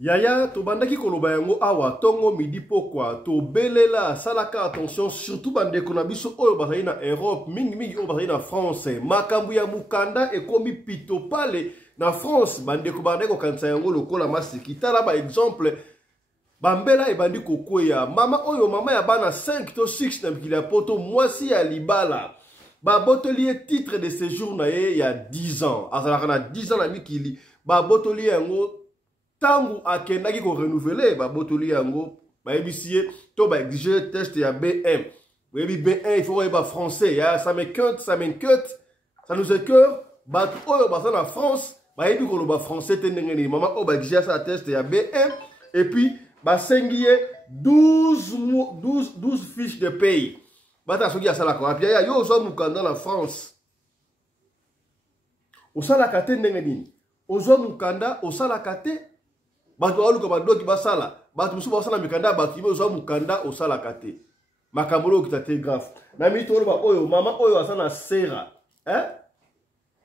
Yaya, to bandaki koloba yango awa tongo midi pokwa to belela salaka attention surtout bande konabiso oyo bazali na Europe mingi oyo bazali na France makambu ya mukanda ekomi pito pale na France bande ko bande ko kanisa yango lokola masiki tala ba exemple bambela ebandi kokweya mama oyo mama ya bana 5 to 6 na mikili ya poto mwasi ya libala ba botolier titre de séjour na ye ya 10 ans azalaka na 10 ans na mikili ba botolier yango tangu akendaki ko renouveler ba botoli yango ba ebisie to ba exiger test ya B1. Oui B1 il faut ba français ya ça m'inquiète ça nous écoeure ba oyo ba na France ba ebi ko lo ba français tendengeni mama o ba exiger ça test ya B1 et puis ba sengiye 12 fiches de paye. Ba ta soki ya sala ko apia ya yo zo mukanda na France. O sala kate ndengeni. Ozo mukanda o sala kate bato aluka badoki basala bato musu basala mikanda bato ibo mukanda osala kate makambolo kitate grave na mito ba oyo mama oyo asana sera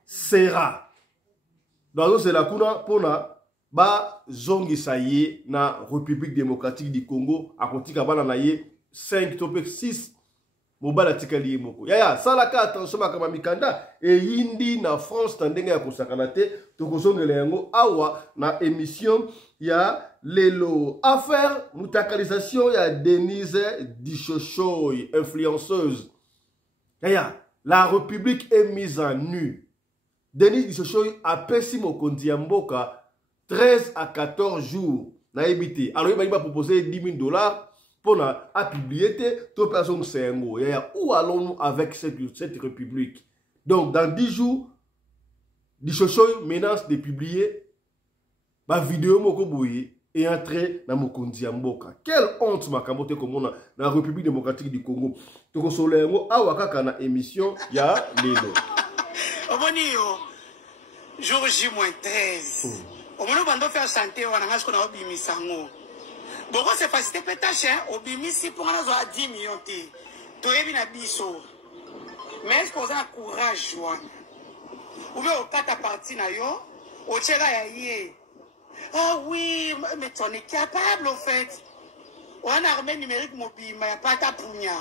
sera dans c'est la kuna pona ba zongisa ye na République démocratique du Congo akotika bana na ye 5 to 6 mobala tikali moko yaya salaka attention makama mikanda e yindi na France tandenge ya kosakana te tokozongela yango awa na émission ya lelo affaire mutakalisation ya Denise Dishochoy influenceuse yaya la République est mise en nu. Denise Dishochoy a pesi mokonzi ya mboka 13 à 14 jours na ebité alors il va proposer $10,000 pour à publier tout personne sengo. Où allons-nous avec cette république? Donc dans 10 jours, Dishochoy menace de publier ma vidéo moko boye et entrer dans Mokonzi ya mboka. Quelle honte makamote comme on a dans la République démocratique du Congo. Toko solengo awa kaka na émission ya lelo. Obonio jour J-13. Omono bando faire santé wana ngasko na obimisango. Boko se facilité pétache au bimisi pour nga zo 10 millions te to yebi na biso mais est-ce qu'on a courage wana ou bien au kata parti na yo au tchega ya yé ah oui mais tu es capable en fait on a armée numérique mobile mais pas ta punya.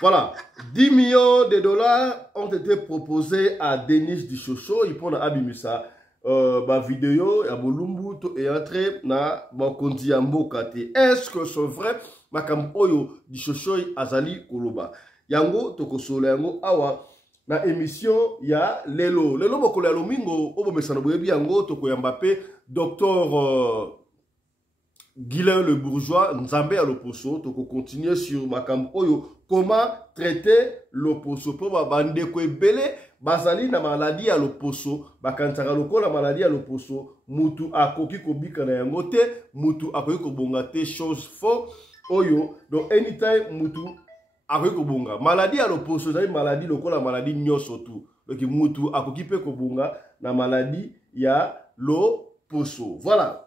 Voilà, 10 millions de dollars ont été proposés à Denise Dishochoy pour na abimisa ba vidéo ya bolumbu to et entrer na Mokonzi ya mboka te. Est-ce que c'est vrai makam oyo Dishochoy azali koloba yango tokosolo yango awa na émission ya lelo mokolo ya lomingo obo mesana boyebi yango tokoyamba pe docteur Guilain le bourgeois nzambe ya loposo toko continuer sur makam oyo comment traiter l'oposo pour bande ko ebele bazali na maladie ya loposo bakansaka lokola maladie ya loposo mutu akoki kobika na yango te mutu akoki kobonga te chose faux oyo donc anytime mutu akoki kobonga maladie ya loposo ezali maladie lokola maladie nyonso tu donc mutu akoki pe kobonga na maladie ya loposo. Voilà.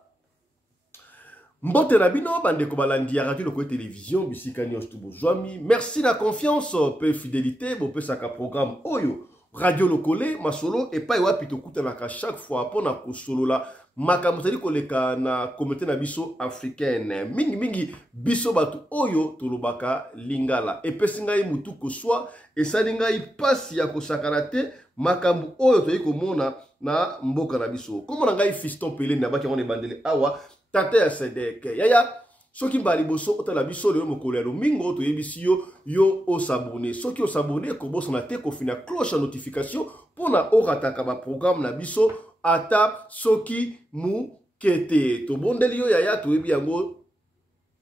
Mbote na bino bande ko balandi ya radio loko télévision bisika nyos tu bozwami merci na confiance pe fidélité bo pe saka programme oyo radio lokole masolo et pas wapi to kutanaka chaque fois pona ko solola makambo tali koleka na communauté na biso africaine mingi biso batu oyo tolobaka lingala et pe singa mutu ko soit et salinga ipasi ya ko sakana te makambo oyo toyi ko mona na mboka na biso comme na ngai fiston pelé na baki on bandele awa tata ya sedeke yaya soki mbali boso otala biso le mokolo ya lomingo to yebisi yo o s'abonner soki o s'abonner ko boso na te ko fina cloche à notification pour na orataka ba programme na biso ata soki mu kete to bondeli yo yaya to yebi yango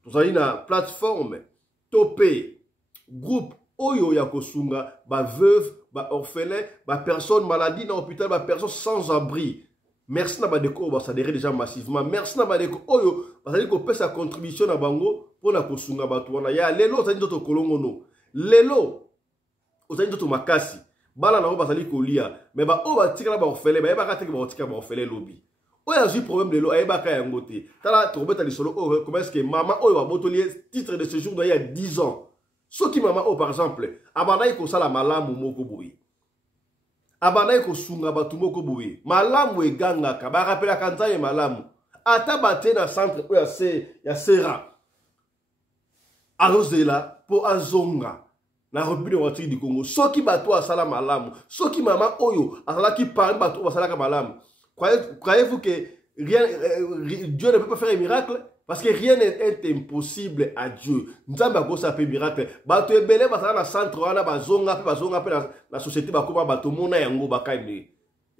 tozali na plateforme topé groupe oyo ya kosunga ba veuve ba orphelin ba personne maladie na hôpital ba personne sans abri. Merci na badeko ba s'adhérer déjà massivement. Merci na badeko oyo bazali ko pesa contribution na bango pour na kosunga batu wana ya lelo zali ndoto kolongo no. Lelo ozali ndoto makasi. Bala na bazali kolia mais ba o ba tikala ba orphelin ba yeba ka te ba tikala ba orphelin lobby. Oya a problème lelo ayeba ka yango te. Tala to beta lisolo o comment est-ce que maman oyo ba botolier titre de séjour il y a 10 ans. Soki maman o par exemple abandai ko sala malamu moko boyi. abana ko sunga batu moko boye malamu egangaka ba rappela kanzaye malamu ata bate na centre ya sera alozela po azonga na République démocratique du Congo soki bato asala malamu soki mama oyo asalaki parmi bato basalaka malamu croyez-vous que Dieu ne peut pas faire un miracle? Parce que rien n'est impossible à Dieu. Nous avons fait un miracle. Bato ebele basala na centre wana bazonga pe na société bakoma bato mona yango bakane.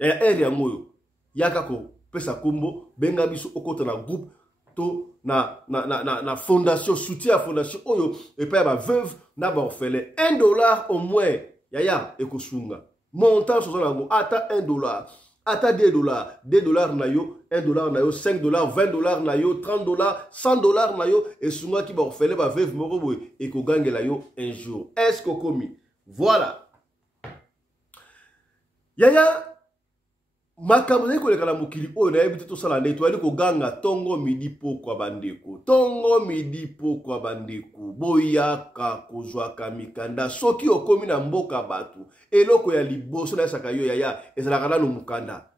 Ya ere yango yo. Yaka ko pesa kombo benga biso okota na groupe to na fondation soutien à fondation oyo et pa ba veuve na ba orphelin. $1 au moins yaya ekosunga. Montant sur la ata $1. Ata $2, $2 na yo, $1 na yo, $5, $20 na yo, $30, $100 na yo, et souvent qui va orphelin va veuve moko et ko gange la yo un jour. Est-ce qu'on commis? Voilà. Yaya makambo ko lekala mokili oyo na yebi to sala nettoyer ko ganga tongo midi pokwa bandeko. Tongo midi pokwa bandeko. Boya ka kozwa kamikanda soki okomi na mboka batu. Eloko ya liboso na saka yo yaya ezalaka na mukanda.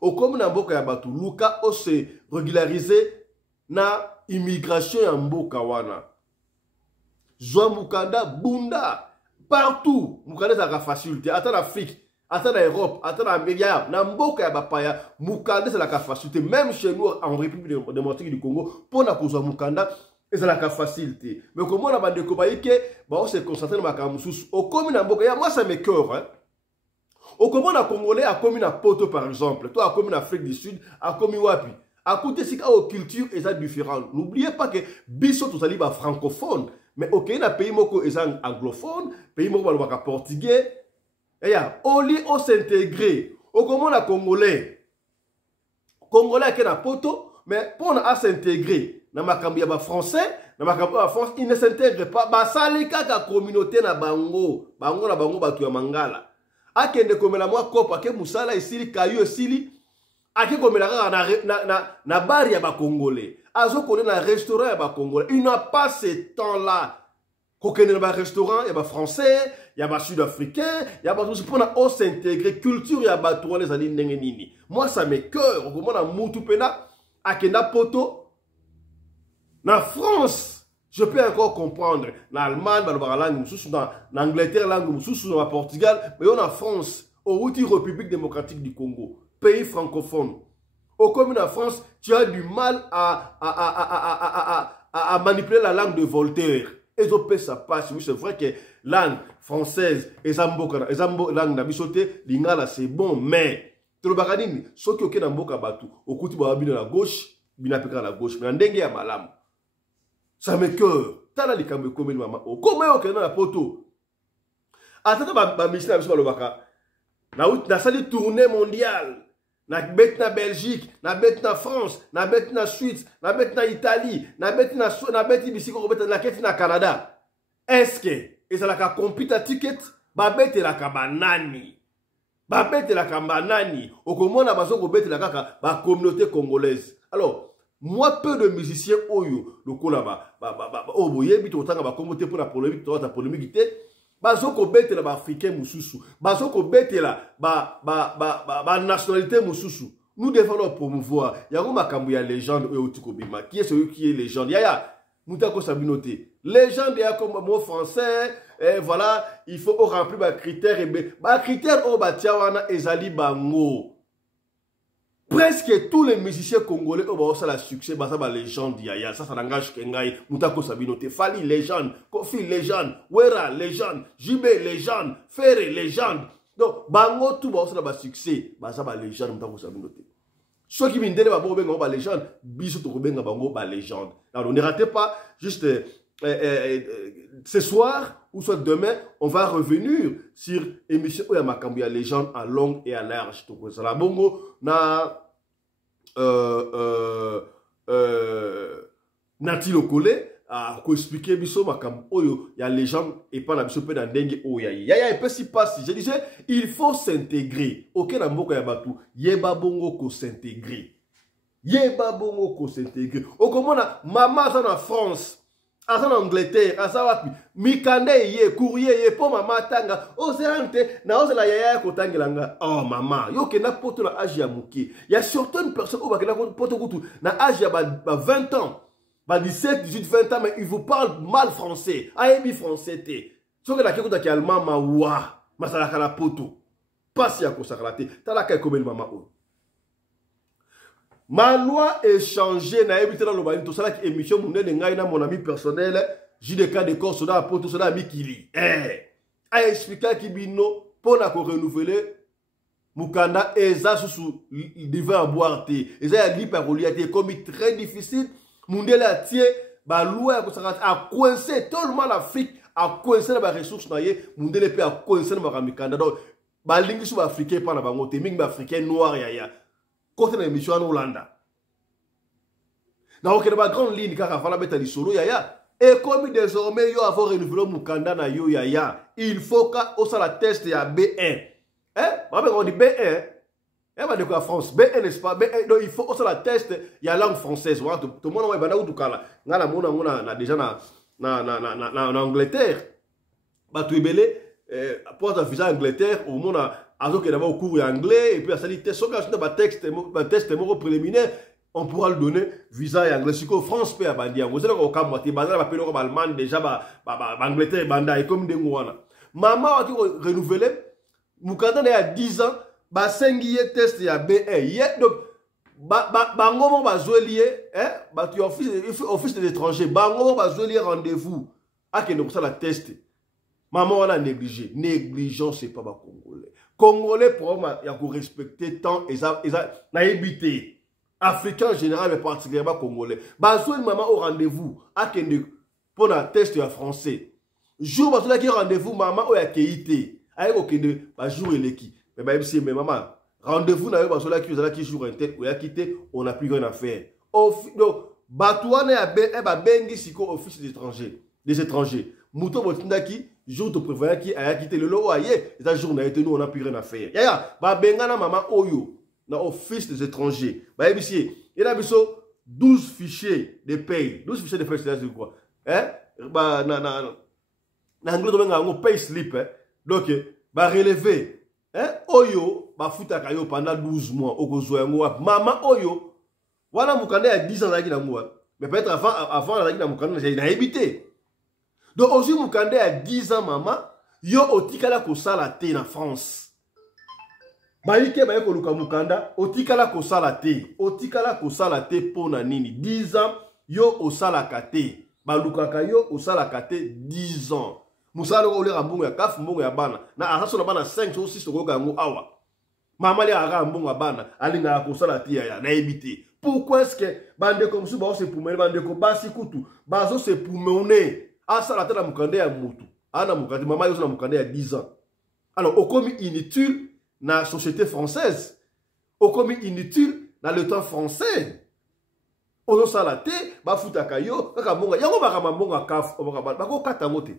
Okomi na mboka ya batu luka ose régulariser na immigration ya mboka wana. Zwa mukanda bunda partout. Mukanda za facilité ata na Afrique. Ata na Europe, ata na Amérique, na mboka ya bapaya, mukanda c'est la facilité. Même chez nous en République démocratique du Congo, pour na kozwa mukanda, c'est la facilité. Mais comment on a bandé kobaïke, bah on s'est concentré dans ma kamoussous. Au commun na mboka, moi ça me cœur, hein. Au comment on a Congolais, à commun na Poto par exemple, toi à commun Afrique du Sud, à commun wapi. À côté si aux cultures et ça différent. N'oubliez pas que biso tous ali ba francophone, mais ok na pays moko et anglophone, pays moko ba portugais. Au lieu de s'intégrer, au comment la Congolais qui est na poto, mais pour s'intégrer, dans ma cambia français, dans ma cambia France, il ne s'intègre pas. Bah ça les cas la communauté na bango batu ya mangala. Akende comme la moi kopa ke musala isili kayo isili, ake comme la na bar ya ba Congolais. Azo connaît na restaurant ya ba Congolais. Il n'a pas ce temps-là. Quand il y a un restaurant, il y a un français, il y a un sud-africain, il y a un tout pour s'intégrer culture, il y a un tout les alliés nini. Moi ça me cœur, comment on a moutou pena à Kenda poto. Na France, je peux encore comprendre. Na Allemagne, dans la langue, dans l'Angleterre, langue, dans le Portugal, mais on a France, au République démocratique du Congo, pays francophone. Au commun en France, tu as du mal à manipuler la langue de Voltaire. Et ça passe, oui, c'est vrai que langue française, et langue nabisote, lingala c'est bon, mais, tu le baradini, ce qui est dans Mboka Batu, au côté de la gauche, binapeka la gauche, mais en dengue ya malam. Ça me cœur. Tala li kambe comme maman. Comment on a la poto? Attends, ma mission à le baka. Na sali tournée mondiale. Na bet na Belgique, na bet na France, na bet na Suisse, na bet na Italie, na bet ici ko bet na keti na Canada. Est-ce que et ça la ka compita ticket ba bet la ka banani. Ba bet la ka banani. Okomona bazo ko bet la kaka ba communauté congolaise. Alors, moi peu de musiciens oyo le kolaba o boyebi to tanga ba communauté pour la polémique to ta polémique bazoko betela ba africain mususu bazoko betela ba nationalité mususu nous devons promouvoir yango makambo ya légende oyo tikobima qui est celui qui est légende yaya mutako sabinoté légende ya comme mot français et voilà il faut remplir ba critères et ba critères o batia wana ezali bango. Presque tous les musiciens congolais ont la succès, bah ça va légende yaya, ça n'engage qu'engaï, Moutako Sabinote, Fali légende, Kofi légende, Wera légende, Jibé légende, Ferré légende. Donc bango tout bah ça va succès, bah ça va légende Moutako Sabinote. Ceux qui viennent de la bango benga ba légende, biso to benga bango ba légende. Alors ne ratez pas juste ce soir ou soit demain, on va revenir sur émission où il y a Makambia légende à long et à large. Donc ça la bongo na Nati Lokole a expliqué biso makam oyo ya légende et pas la biso pe dans dengue oya ya et si passe je disais il faut s'intégrer OK na mboka ya batu yeba bongo ko s'intégrer yeba bongo ko s'intégrer o komona mama ça na France aza en Angleterre, aza wapi, mikande ye, courrier ye, po mama tanga, ozerante, na ozela yaya kotangelanga, oh mama, yo kena poto na âge ya muke, ya certaines personnes, oh bakena poto kutu, na âge ya ba 20 ans, ba 17, 18, 20 ans, mais ils vous parlent mal français, ayebi français te, soke na kekuta ki allemand ma wa, masalaka na poto, pasi ya kosakala te, talaka ekomeli mama o. Ma loi est changée, na évité dans le bain, tout ça qui émission mon mon ami personnel, j'ai des cas de corps soda pour tout cela mikili. A expliqué qui bino pour na renouveler mukanda eza sous devant à boire té. Eza ya li paroliate comme très difficile, mundela tie ba loi a coincé tout le monde l'Afrique a coincé ba ressources na ye, mundela pe a coincé ba mikanda donc ba lingi sous africain pas na bango té mingi ba africain noir ya. Côté de l'émission en Hollande. Donc, il y a une grande ligne qui a fait la solo yaya. Et comme désormais, il y a renouvelé Mukanda na yo yaya, il faut qu'on ait la test ya B1. Hein? On dit B1. Eh ben, de quoi France? B1, n'est-ce pas? B1, donc il faut qu'on ait la test ya langue française. Tout le monde va où tout cas là. On déjà en Angleterre. Bah, tu es belé. Pour un visa Angleterre, au monde a au cours anglais, et puis à ça dit, test préliminaire, on pourra le donner visa et anglais. Si France peut abandir, vous savez qu'au cas où tu es allemand déjà, Angleterre, banda, et comme des mois. Maman a renouvelé, Mukanda a 10 ans, 5 test ya B1. Donc, bango ba lié, hein, tu office des étrangers, bango ba lié rendez-vous. Ah, que donc ça la test. Maman, on a négligé. Négligence, c'est pas ma Congolais. Congolais, pour moi, il y a qu'on respecter tant et ça, n'a évité. Africain en général, mais particulièrement Congolais. Bazouen, maman, au rendez-vous. À Kende, pour un test en français. Jour, parce qu'il y a rendez-vous, maman, au Yakeité. Aïe, au Kende, jour et l'équipe. Mais maman, rendez-vous, n'a pas qui joue un tête, ou Yakité, on n'a plus rien à faire. Donc, Batouane a bengi siko office des étrangers. Mouton Botindaki, jour de prévoyant qui a quitté le lot, aïe, et jour n'a été nous, on n'a plus rien à faire. Yaya, bengana maman Oyo, dans l'office des étrangers. Bah, ici, il y a 12 fichiers de paye. 12 fichiers de paye, c'est quoi? Hein? Bah, anglais, on a pay slip, hein? Donc, bah, relevé. Hein? Oyo, bah, fouta kayo pendant 12 mois, au Gozoyango, maman Oyo, voilà, Mukanda a 10 ans, mais peut-être avant, Mukanda, il a évité. Donc, aujourd'hui, Mukanda a 10 ans, maman, yo otikala kosala te na France. Baïke baïko luka Mukanda, otikala kosala te. Otikala kosala te pona nini. 10 ans, yo osala kate. Balukaka yo osala kate 10 ans. Musala ko lera mbongo ya kaf mbongo ya bana. Na asaso na bana 5 ou 6 ko gango awa. Maman li ara mbongo ya bana, alinga kosala te ya na ebité. Pourquoi est-ce que bande comme ça ba se poumene bande ko basi kutu, bazo se poumene. Asa la tête à Mukanda ya mutu. Ana Mukanda, maman yo na Mukanda ya 10 ans. Alors, au comme inutile dans la société française. Au comme inutile dans le temps français. On sa la tête, ba futaka yo, kaka monga, yango baka mambonga kaf, bako kata mote.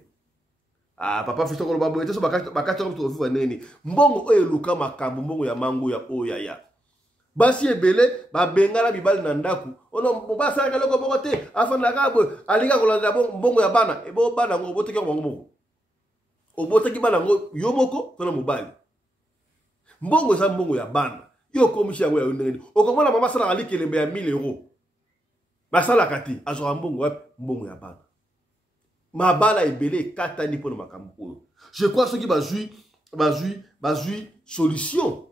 Ah, papa fisto ko babo ete so bakata ko to viva neni. Mbongo oyo luka makambo mbongo ya mango ya oya ya. Basi ebele ba bengala bibali na ndaku ono basa ka loko boko te afanda ka bo alika ko landa mbongo ya bana e bo bana ngo boteki ko mbongo oboteki bana ngo yo moko tona mobali mbongo za mbongo ya bana yo komishi yango ya ndenge okomona mama sala aliki lembe ya 1000 euros basala kati azwa mbongo ya bana mabala ebele katani pona makambo. Je crois ceux qui bazui solution.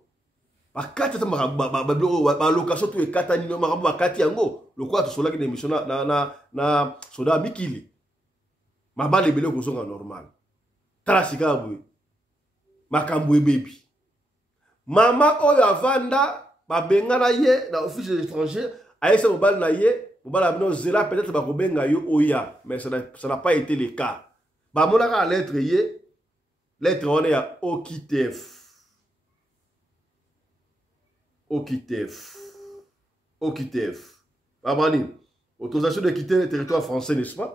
Bakati ta ba location to ekata ni makambo bakati yango lokwa to sola ki émission na soda mikili mabale bele ko zonga normal tala sikabu makambo ebebi mama oyo avanda ba bengana ye na office des étrangers aïssa mobile na ye mobile abino zela peut-être ba ko benga yo oya mais ça n'a pas été le cas ba monaka lettre ye lettre on est à OKTF OKTF. Abani, autorisation de quitter le territoire français, n'est-ce pas?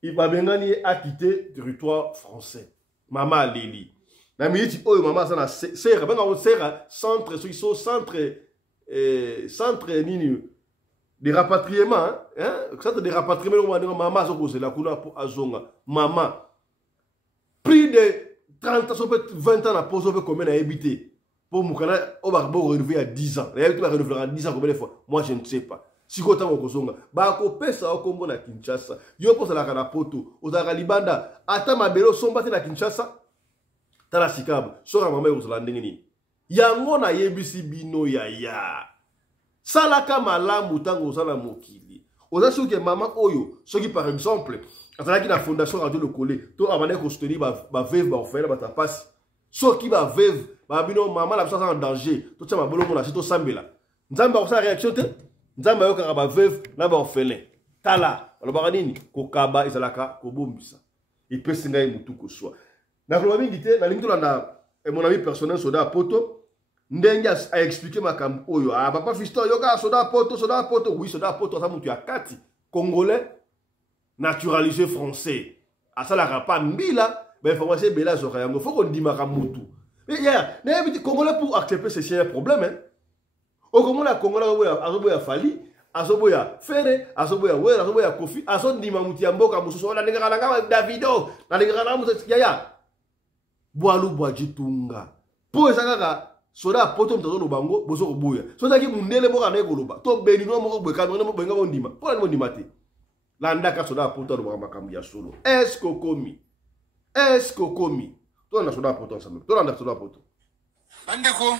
Il va bien à quitter le territoire français. Maman Lili. La minute, oh, maman, ça n'a centre, ceux qui sont centre nini. des rapatriements, hein? Ça, des rapatriements, maman, c'est la couleur pour Azonga. Maman, plus de 30 ans, 20 ans, la pause, on peut combien habité. Pour Moukana, on va renouveler à 10 ans. La va renouveler à 10 ans combien de fois? Moi, je ne sais pas. Si vous avez un bah, on peut ça, on peut Kinshasa. Yo, pour ça, la poto, au Libanda, attends, ma bélo, son batté à Kinshasa. T'as la sikab, sur la maman, vous l'avez yango na yebisi bino ya. Salaka malamu tango osala mokili. Oza soki mama oyo, soki par exemple, azalaki na fondation Radio Le Collet, to abane ko soutenir ba veuve ba orphelin ba tapasi. Soki ba veuve, ba bino mama la personne en danger, to tia mabolo mona sito sambela. Nzamba ko sa réaction te? Nzamba yo ka ba veuve na ba orphelin. Tala, balobaka nini ko kaba ezalaka ko bombisa. Il peut singa mutu ko swa. Na ko mingi te, na limito na mon ami personnel soda poto. Ndenge a expliqué ma cam oyo. Ah, papa fiston, yoka soda poto. Oui, soda poto, ça moutu à Kati. Congolais, naturalisé français. Ah, ça la rapa mbila, mais information bela zorayango. Faut qu'on dise ma moutu. Mais hier, les Congolais pour accepter c'est un problème, hein. Au Congo, la Congolais, azoboya fali, azoboya fere, azoboya wera, azoboya kofi, azon di mamouti amboka mususo, la negaranga Davido, la negaranga mususo, yaya. Boalou boajitunga. Pour ça, soda poto mtazo no bango bozo kobuya soda ki mundele moka na ekoloba to benino moko bweka no benga bondima pola ni bondima te landa ka soda poto no makambi ya solo est-ce komi to na soda poto ensemble to landa soda poto bandeko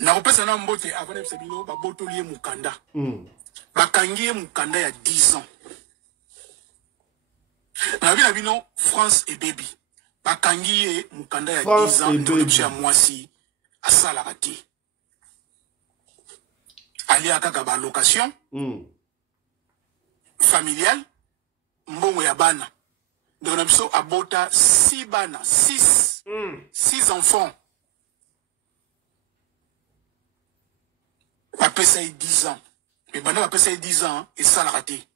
na kopesa na mbote avane sebino ba botolier mukanda bakangiye mukanda ya 10 ans na bino France et baby bakangiye mukanda ya 10 ans ndolopsi ya mwasi asala kati ali akaka ba location familiale mbongo ya bana ndona biso abota 6 bana 6 enfants bapesa 10 ans mais bana bapesa 10 ans esala kati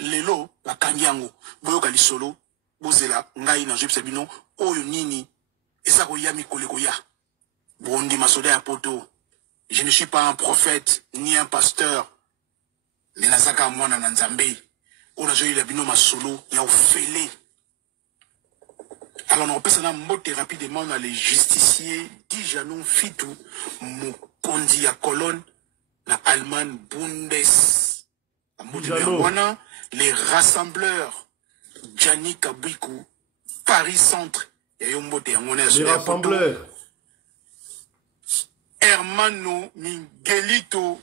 lelo bakangi yango boyoka lisolo bozela ngai na jepsa bino oyo nini esa ko yami koleko ya bondi masoda ya poto. Je ne suis pas un prophète ni un pasteur mais nazaka mwana na nzambe ona joyi la bino masolo ya ofele. Alors on repose na mbote rapidement na les justiciers Dijanon Fitou Mukondi ya colonne la Allemagne Bundes wana les rassembleurs Gianni Kabikou, Paris Centre, les rassembleurs. Hermano Miguelito,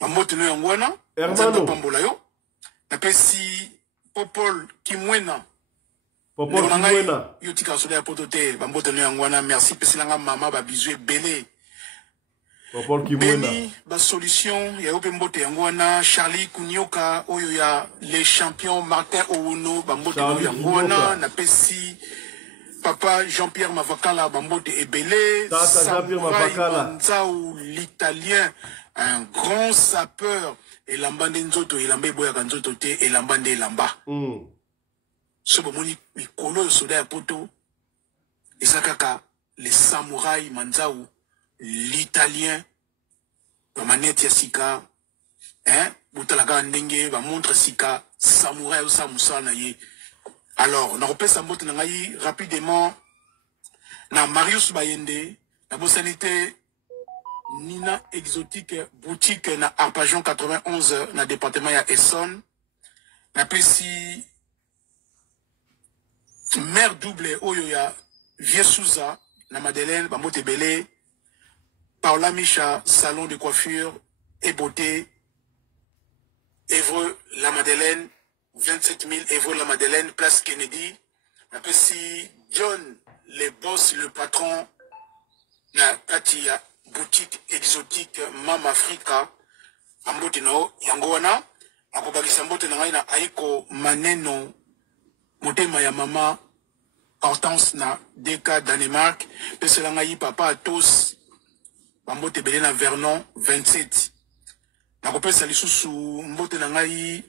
Mamoteno Yangwana, Hermano Pambolayo, Napesi Popol Kimwena, Popol Kimwena, Yotika Soleil Potote, Mamoteno Yangwana, merci, Pessilanga Mama, Babizue Belé. Beni, ba solution, ya open mbote yangwana, Charlie Kunyoka, oyo ya les champions Martin Ouno, bambote yangwana, na pesi, papa Jean-Pierre Mavakala, bambote Ebele, Samurai Manzao, l'italien, un grand sapeur, et l'ambande nzoto, et l'ambé boya kanzoto te, et l'ambande lamba. Ce bomoni, mikolo soda ya poto, et sakaka, les samouraïs Manzao, l'italien, la manette ya sika, hein, boutalaga ndenge, va montre sika, samouraï ou samoussa na ye. Alors, on a repéré sa mbote na ngai rapidement, na Marius Bayende, la bossanité, Nina Exotique, boutique na Arpajon 91, na département ya Essonne, na pesi, mère double, oyo ya Vieux Souza, na Madeleine, Bambote Belé, Paola Micha, salon de coiffure et beauté, Évreux la Madeleine, 27 000 Évreux la Madeleine, place Kennedy. Après si John, les boss, le patron, la Katia, boutique exotique, Mam Africa, Ambotino, Yangoana, Akobaki Sambote na Aiko Maneno, Motema ya Mama, Hortense na Deka Danemark, Peselangayi Papa à tous. Mbote belé na Vernon 27. Na kopesa lisusu mbote na ngai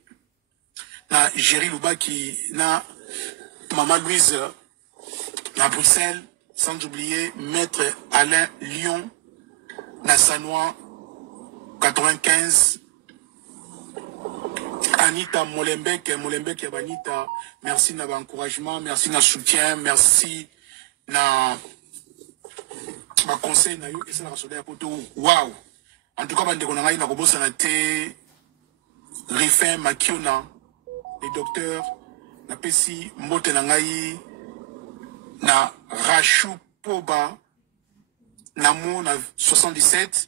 na Géry Lubaki na Maman Louise na Bruxelles, sans oublier Maître Alain Lyon na Sanois 95. Anita Molembek, Anita, merci na encouragement, merci na soutien, merci na ma conseil na yo et ça la rassuré à poto. Waouh! En tout cas, bande qu'on a eu na kobosa na te Rifin Makiona, les docteurs, na pesi mbote na ngai na Rachou Poba, na mo na 77,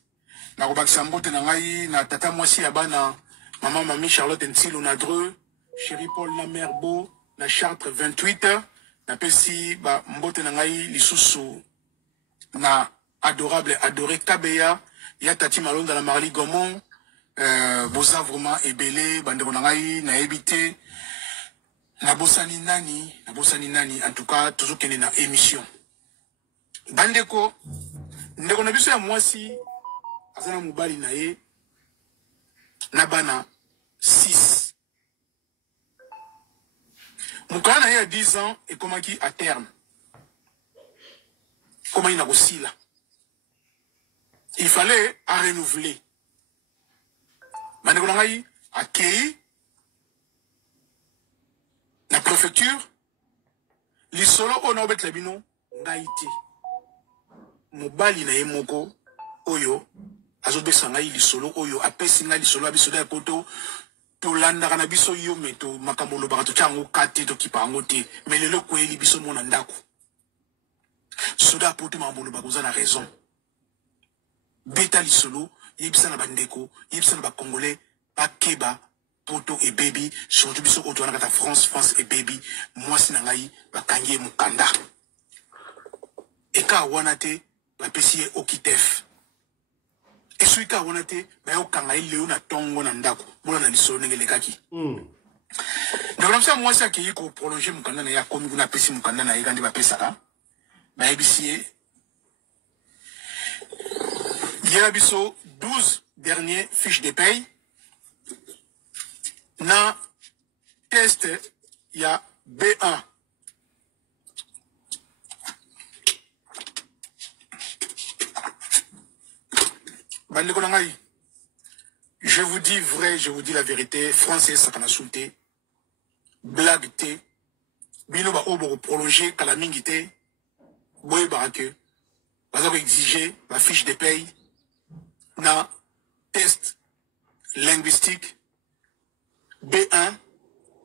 na kobakisa mbote na ngai na tata mwasi ya bana. Maman, mamie Charlotte Nsilo Nadreux, chéri Paul Lamerbeau, na Chartres 28, na pesi ba mbote na ngai lisusu na adorable adoré Kabeya, ya tati Malonda na Marli Gomon, boza vraiment ebele, bandeko na ngai na ebité, na bosani nani, en tout cas, toujours kene na émission. Bandeko, ndeko na biso ya mwasi, azana mubali na ye, Nabana 6. Moukana il y a 10 ans et comment qui à terme. Comment il a aussi là. Il fallait à renouveler. Maintenant à Kei, la préfecture, les solo on a obet labino ngaïti. Mobali na yemoko oyo. Azobe sangai li solo oyo apesi nga li solo abiso da poto to landa kana biso yo meto makambolo bakato chango kate to kipango te melelo kweli biso mona ndako soda poto mambolo bakoza na raison beta li solo yebisa na bandeko yebisa na ba congolais ba keba poto et baby surtout biso oto na kata France et baby mwasi na ngai bakangie mukanda eka wana te ba pesi okitef. Et celui qui a été, mais au Kangaï, Léona Tongo Nandako, Moulana Lisso, Negelekaki. Donc, comme ça, moi, ça qui est prolongé mon canal, il y a comme vous n'avez mon canal, il y a des ça. Mais il y a 12 derniers fiches de paye. Dans test, il y a B1. Je vous dis vrai, je vous dis la vérité. Français, ça n'a sauté. Blague té. Bino ba obo prolonger kalamingi té. Boy barake. Vous avez exigé la fiche de paye. Na test linguistique. B1.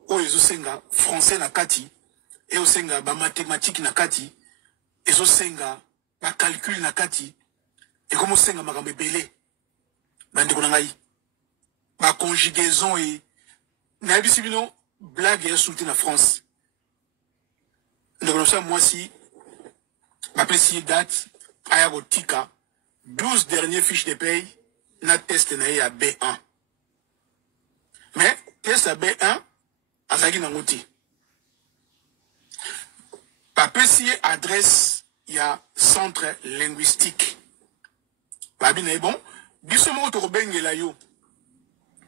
O ezo senga français na kati. Et o senga ba mathématique na kati. Ezo senga ba calcul na kati. Et comme o senga makambe belé. Bandeko na ngai ma conjugaison et na bisibino blague et insulté na France. Donc ça moi si ma précise date aya botika 12 dernières fiches de paye na test na ya B1. Mais test à B1 azaki na ngoti. Pa précise adresse ya centre linguistique. Babi na bon biso mo to bengela yo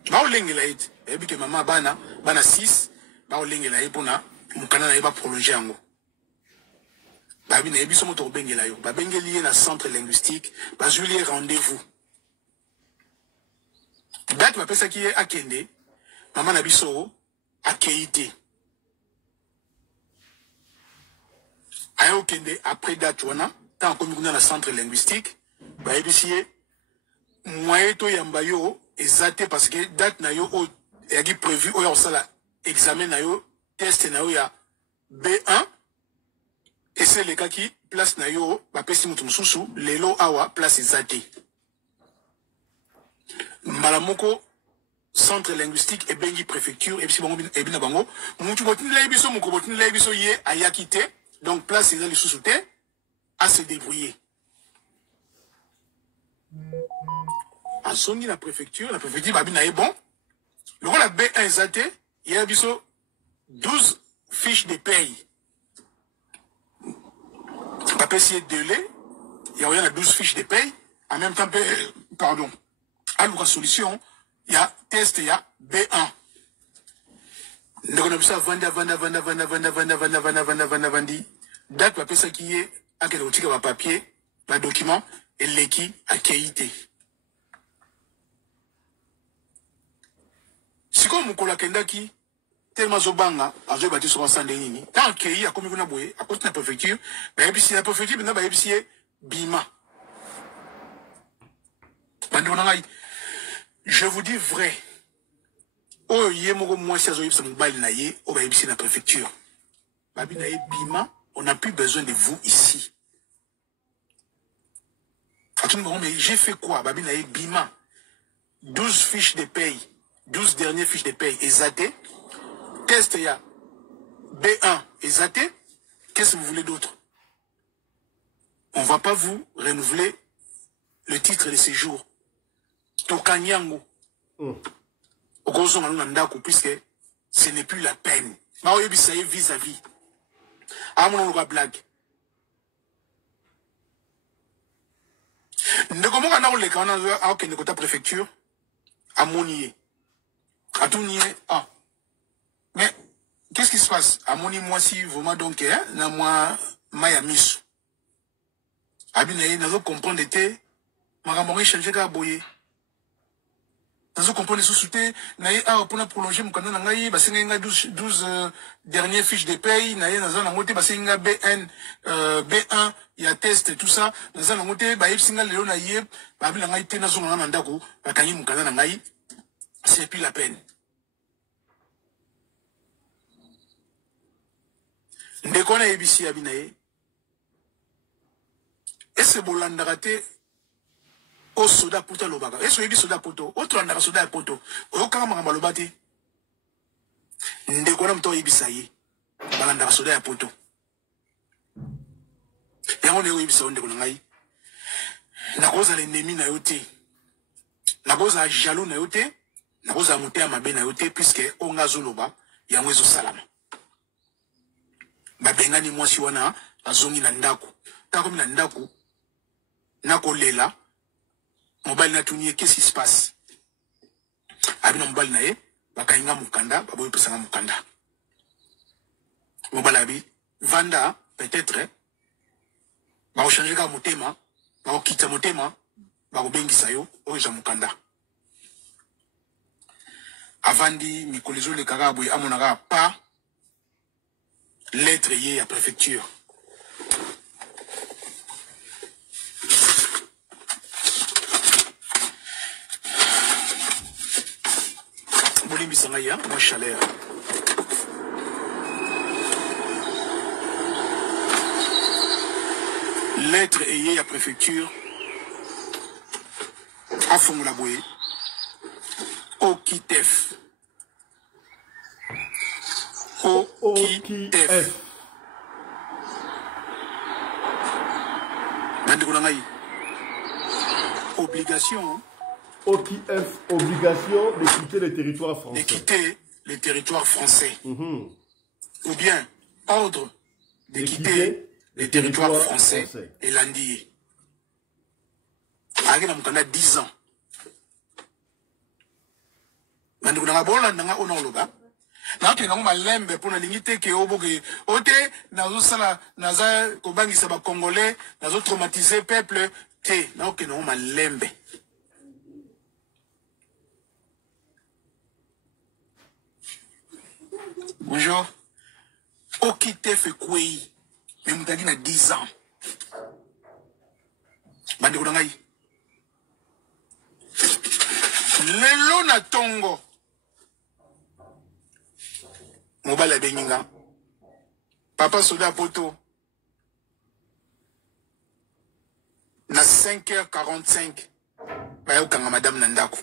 ba olengela it ebike mama bana 6 ba olengela ye pona mukana na ba prolonger yango babi na biso mo to bengela yo ba bengeli ye na centre linguistique ba julier rendez-vous date ba pesa ki akende mama na biso akeite ayo kende après date wana tant comme kuna na centre linguistique ba ebisiye moyen to yamba yo exacté parce que date na yo est prévu au sala examen na yo test na yo ya B1 et c'est le cas qui place na yo ba pesi mutu mususu lelo awa place exacté malamoko centre linguistique et bengi préfecture et puis bango et bina bango mutu botini la biso moko botini la biso ye ayakite donc place ezali susu te à se débrouiller. En songi la préfecture babina est bon. Le rôle la B1 exalté, il y a 12 fiches de paye. Pas essayer de lait, il y a 12 fiches de paye. En même temps, pardon, à la solution, il y a test, il y a B1. Donc on a vu ça, vandi. Date, pas ça qui est, à quel outil, papier, pas document, et l'équipe à qualité. siko mukola kendaki tellement zobanga azo bati so sande nini tant que il a comme kuna boye à cause de la préfecture ba ebisi la préfecture na ba ebisi bima bandi ona ngai je vous dis vrai oh yé moko moi si azo yebisa mobile na ye o ba ebisi na préfecture babi na ye bima on n'a plus besoin de vous ici. Mais j'ai fait quoi babi na ye bima 12 fiches de paye 12 dernières fiches de paye exaté test il y a B1 exaté. Qu'est-ce que vous voulez d'autre? On ne va pas vous renouveler le titre de séjour. Tokanyango. Puisque ce n'est plus la peine. Vis-à-vis. Ah, mon blague. Ne comment on a les canons à aucune préfecture à Monier. À Tounier. Ah. Mais qu'est-ce qui se passe? À mon moi si vraiment donc na moi maya misu. Abinaye nazo comprendre été makambo changer ka boye. Nazo comprendre sous-souté naye a pour prolonger mon canal ngai basenga 12 dernières fiches de paye naye nazo na ngote basenga BN B1 il y a test et tout ça nazo na ngote ba yipsinga lelo na ye babila ngai te nazo na ndako bakanyi mon canal ngai c'est plus la peine. Ndekona ebisi abinaye ese bolanda raté au soda poto lobaka ese ebi soda poto autre ndaka soda poto okanga mangamba lobate ndekona mto ebisa ye balanda soda poto yango ne ebisa ndekona ngai nakoza l'ennemi na yote nakoza jaloux na yote nakoza muté amabe na yote puisque onga zoloba yango ezo salama. Babengani mwasi wana azongi na ndako tako na ndako nako lela mobile na tunie qu'est-ce qui se passe abina mobile na ye bakainga mukanda baboye pesa mukanda mobile abi vanda peut-être ba changer ka motema ba kita motema ba bengisa yo oja mukanda avandi mikolezo le karaboy amonaka pas lettre yé à préfecture. Bolimbi Sangaya, moi chaleur. Lettre yé à préfecture. Afongulaboué. Okitef. OKF. Obligation. OKF, obligation de quitter le territoire français. De quitter le territoire français. Ou bien ordre de quitter le territoire français et l'Andier. Agena mukanda 10 ans. Mandukuna bola nanga onoloba. Na ke nango malembe pour na lingite ke oboke ote nazo sala naza kobangisa ba congolais nazo traumatiser peuple te na ke nango malembe. Bonjour. Okite fait quoi? Mais mutagi na 10 ans. Bande ko ngai. Lelo na tongo. Mobile Beninga. Papa Soda Poto. Na 5h45. Bayo kanga madame Nandako.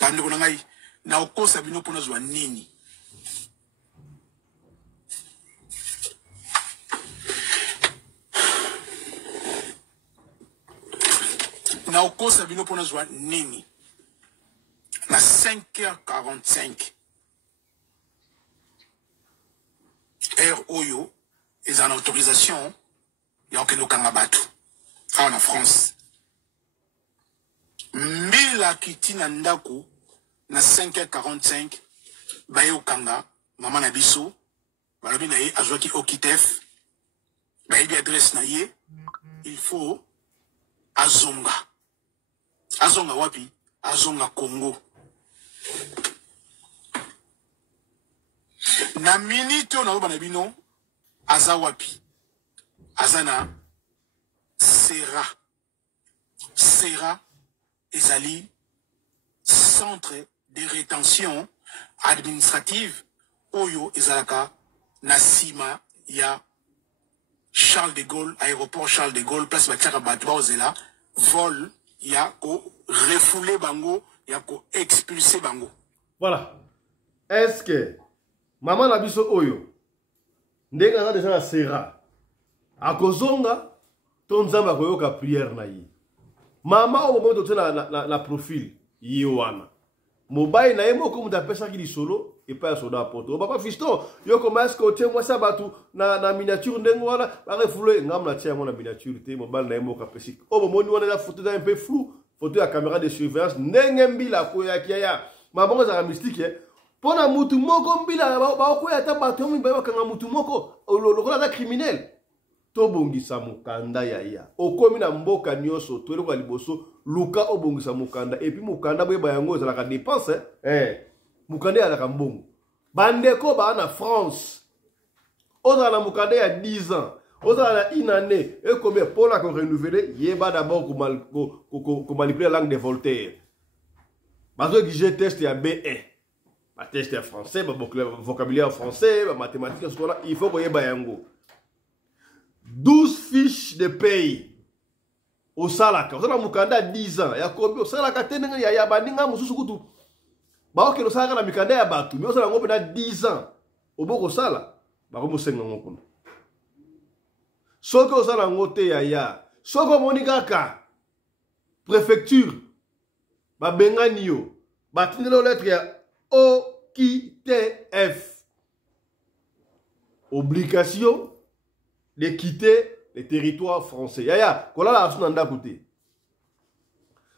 Bande ko ngai. Na okosa bino pona zwa nini. Na okosa bino pona zwa nini. Na 5h45. Air Oyo est en autorisation. Il y a aucun Kangabatu. En France. Mila Kitina Ndaku. Na 5h45. Bayo Kanga. Maman Nabiso. Balobi naye. Azwaki Okitef. Bayebi adresse naye. Il faut. Azonga. Azonga wapi. azonga Congo. Na minute on a eu banabino azawapi azana Sera ezali centre de rétention administrative oyo ezalaka na sima ya Charles de Gaulle, aéroport Charles de Gaulle, place Batiaka Batba ozela vol ya ko refouler bango ya ko expulser bango. Voilà. Est-ce que maman na biso oyo ndenga na déjà na Sera akozonga ton nzamba koyoka prière na ye mama au moment de na profil yiwana mobile na yemo ko muta pesa ki di solo et pas soda poto papa fiston yo commence ko te moi ça batu na miniature ndengo wana ba refouler ngam na tia na miniature te mobile na yemo ka pesi au moment ni wana la photo un peu flou photo ya caméra de surveillance ndenge mbila ko ya kia mama za mystique pona mutu moko mbila ba ko ya ta batu mi ba kanga mutu moko lokola za criminel tobongisa mukanda ya okomi na mboka nyonso tole kwa liboso luka obongisa mukanda et puis mukanda boyeba yango za la dépense mukanda ya la mbongo bandeko ba na France oza na mukanda ya 10 ans oza na une année et combien pour la renouveler yeba d'abord ko manipuler la langue de Voltaire bazo ki je test ya B1 ba test ya français ba vocabulaire français ba mathématiques il faut ko yeba yango 12 fiches de paye au salaka. Au salaka mukanda 10 ans. Ya kobi au salaka tenenga ya baninga mususu kutu. Ba oke no salaka na mikanda ya batu. Mi au salaka ngope na 10 ans. Oboko sala. Ba ko musenga ngokuna. Soko au salaka ngote ya. Soko monikaka. Préfecture. Ba bengani yo. Ba tindelo lettre ya OQTF. Obligation de quitter le territoire français. Yaya, kola la rason nda côté.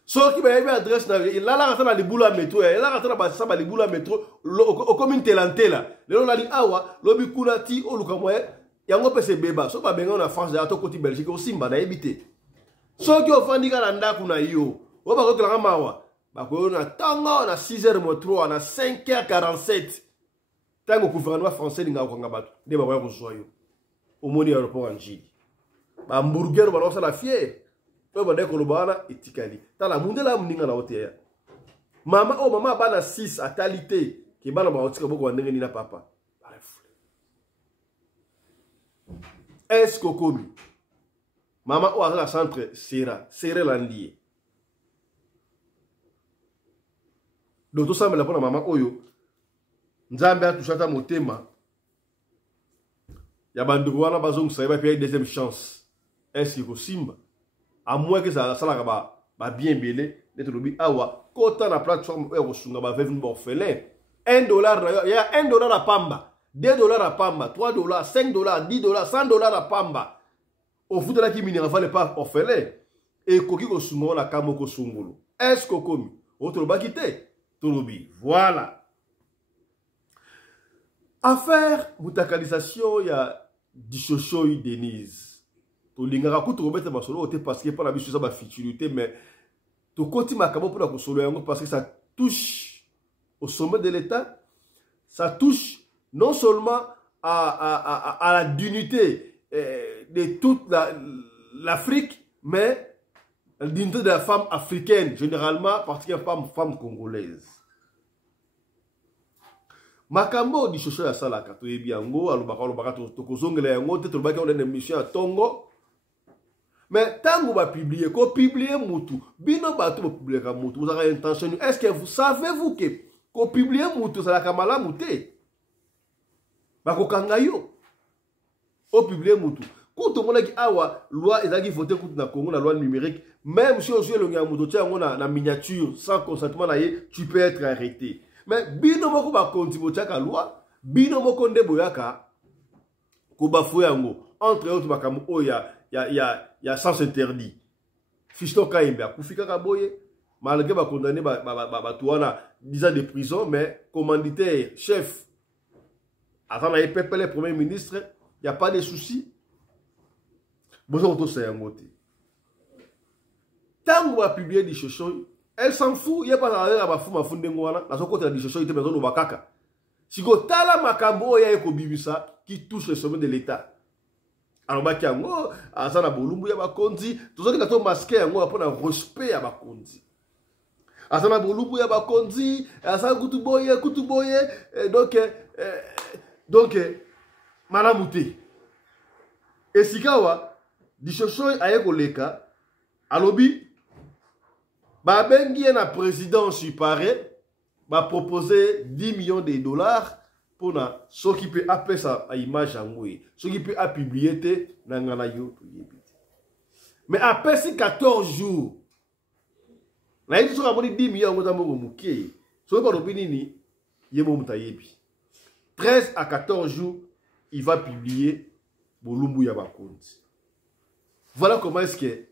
So ki ba yebi adresse na la rata na libula métro, la rata na ba saba libula métro, o commune telantela. Le la li awa, lobi kuna ti o luka moye, yango pese beba. So ba benga na France ya to côté Belgique o simba na yebité. So ki ofandika na nda kuna yo, o ba ko kala mawa. Ba ko na tango na 6h03 na 5h47. Tango gouvernement français linga ko ngabatu. De ba ko soyo. Au moni aéroport en Chili. Ba hamburger ba losa la fière. To ba deko lobana etikali. Ta la mundela mninga na hotel. Mama oh mama bana 6 à talité ki bana ba otika boko ndenge ni na papa. Bref. Est-ce que komi mama o ala centre Sera landie. Donc tout ça me la pona mama oyo. Nzambe atushata motema. Ya banduku wana bazongu sa yeba puis deuxième chance. Est-ce que Simba à moins que ça la ba bien belé d'être lobi awa kota na plateforme euro sunga ba venu orphelin $1 il y a $1 à pamba, $2 à pamba, $3, $5, $10, $100 à pamba. Au foot de la qui minera fallait pas orphelin et koki ko sungo la kamoko sungolo. Est-ce que komi autre ba quitter tolobi voilà. Affaire mutakalisation ya Dishoshoi Denise. To lingara ku to robeta masolo te parce que pas la biso ça ba futilité mais to koti makabo pour la kosolo yango parce que ça touche au sommet de l'État, ça touche non seulement à la dignité de toute l'Afrique, mais la dignité de la femme africaine, généralement, particulièrement femme congolaise. Makambo di shosho ya sala kato yebi yango alobaka tokozongela yango te tolobaki on a émission à Tongo mais tango ba publier ko publier mutu bino bato ba publier ka mutu vous avez intention est-ce que vous savez-vous que ko publier mutu ça la kamala muté ba ko kangayo o publier mutu ko to mona ki awa loi ezaki voter contre na Congo la loi numérique même si on joue le nga mutu tia ngona na miniature sans consentement na ye tu peux être arrêté. Mais bino moko ba kontibo chaka loi, bino moko ndebo yaka ko bafoué yango entre autres bakamu o ya sens interdit. Fiston Kaimbe akufika ka boye malgré ba condamné ba tuana 10 ans de prison mais commanditaire chef avant la PPL le premier ministre, il y a pas de souci. Bozo to ça yango te. Tango ba publier di chocho Elle s'en fout, il n'y a pas de fou ma funde ngwana, na soko tradition ite bezo no bakaka. Siko tala makambo ya ekobimisa qui touche le sommet de l'État. Alors baki yango azana bolumbu ya bakonzi, tozoki ka to masquer yango apona respect ya bakonzi. Azana bolumbu ya bakonzi, azana kutuboye, donc malamuté. Et sikawa di shoshoy ayeko leka alobi ba bengi na président supparé va proposer 10 millions de dollars pour ce qui peut appeler sa image en oui, ce qui peut publier dans la yo. Mais après ces 14 jours, là il faut avoir 10 millions de dollars. Ce n'est pas l'opinion ni 13 à 14 jours, il va publier Bolumbu Yabakonzi. Voilà comment est-ce que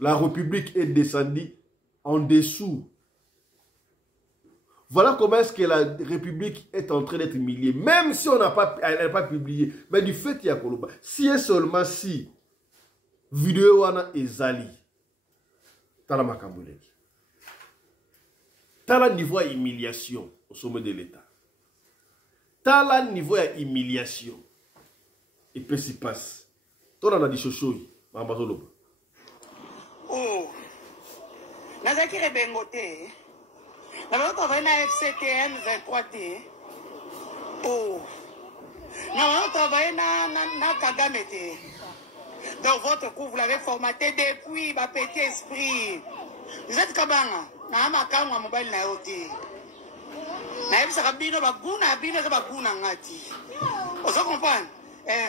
la République est descendue en dessous. Voilà comment est-ce que la République est en train d'être humiliée. Même si elle n'a pas publié. Mais du fait qu'il y a Koloba. Si et seulement si vidéo wana ezali. Tala makambuleki. Tala niveau à humiliation au sommet de l'État. Tala niveau à humiliation. Et puis s'y passe. Toi on a dit chochoui. Mambazoloba. Oh. Nazaki rebengote. Nous travaillons na FCTM 23T. Oh. Nous travaillons na Kagame. Donc votre cours, vous l'avez formaté depuis ma petit esprit. Vous êtes Kabanga. Na makangwa mobile na yote. Na ebisa bino baguna bino za baguna ngati. Vous comprenez?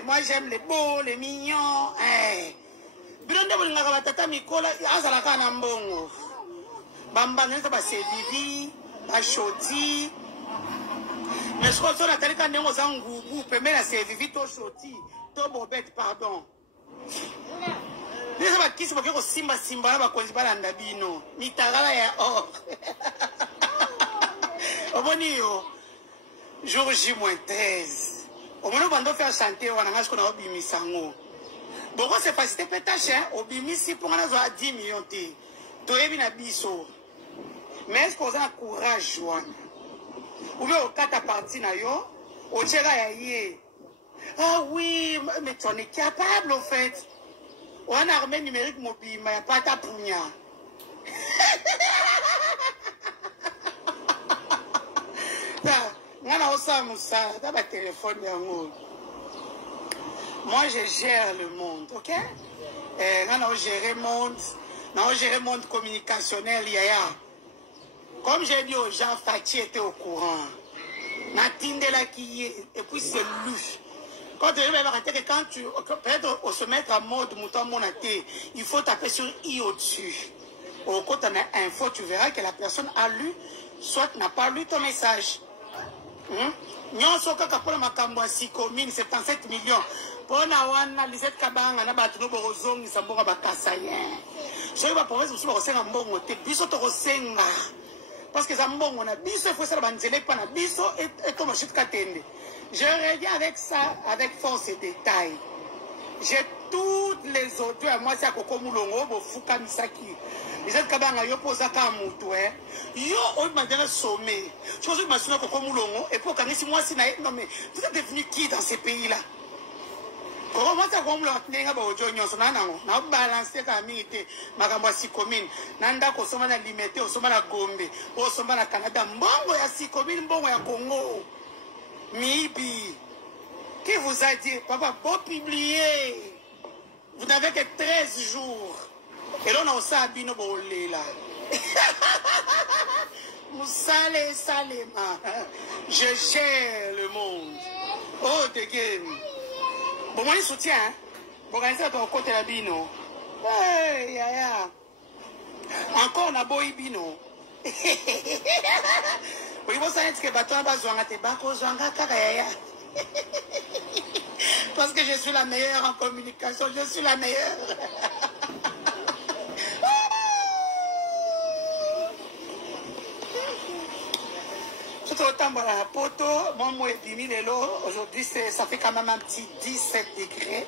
Moi j'aime les beaux, les mignons. Bino ndebo ngaka batata mikola azala kana mbongo. Bambanza ba sevivi, ba shoti. Mais je crois que la télé quand on a un goût, permet la sevivi to shoti, to bobette pardon. Les gens qui sont pas simba simba ba konzi ba ndabino, mitagala ya or. Obonio. Jour J-13. Au moment où on doit faire chanter, on a ce qu'on a obimisa ngo. Bon, c'est facile pétache, obimisi pour on a 10 millions de. Toyebi na biso. Mais est-ce qu'on a le courage, Joanne? Ou bien au 4 parties, au Tchèque, ah oui, mais tu en es capable, en fait. On a une armée numérique mobile, mais il n'y a pas ta pugna. Moi, je gère le monde, ok? On gère le monde communicationnel, yaya. Comme j'ai dit aux gens, Fati était au courant. Natindela qui est, et puis c'est lui. Quand tu peut-être au se mettre en mode mouton monaté, il faut taper sur I au-dessus. Au côté de l'info, tu verras que la personne a lu, soit n'a pas lu ton message. Nyon soka kapola makambo ya sikomini 77 millions. Pona wana Lisette Kabanga na batu no borozongi sambonga bakasayen. Je vais pas promettre que vous allez mbongo te biso to kosenga. Parce que zambongo na biso il faut ça banzele pa na biso et to machit katende. Je reviens avec ça avec force et détail. J'ai toutes les autres à moi c'est Koko Mulongo bo fuka misaki. Lisette Kabanga yo posaka mutu yo on m'a donné sommet. Je pense que ma sina Koko Mulongo et pour si moi si non mais vous êtes devenu qui dans ces pays là? Comment ça comme le tenga ba ojo nyonso na nango na balancer ka mité makambo si commune nanda ko soma na limité o soma na Gombe o soma na Canada mbongo ya si commune mbongo ya Congo mibi qui vous a dit papa beau publier vous n'avez que 13 jours et là on a ça bino bolé là Moussale Salema je gère le monde oh de game. Bon, moi, je soutiens. Bon, organiser ton côté la bino. Hey, yaya. Encore, on a beau bino. Oui, vous savez que bateau va jouer à tes bako, yaya. Parce que je suis la meilleure en communication. Je suis la meilleure. Aujourd'hui, ça fait quand même un petit 17 degrés.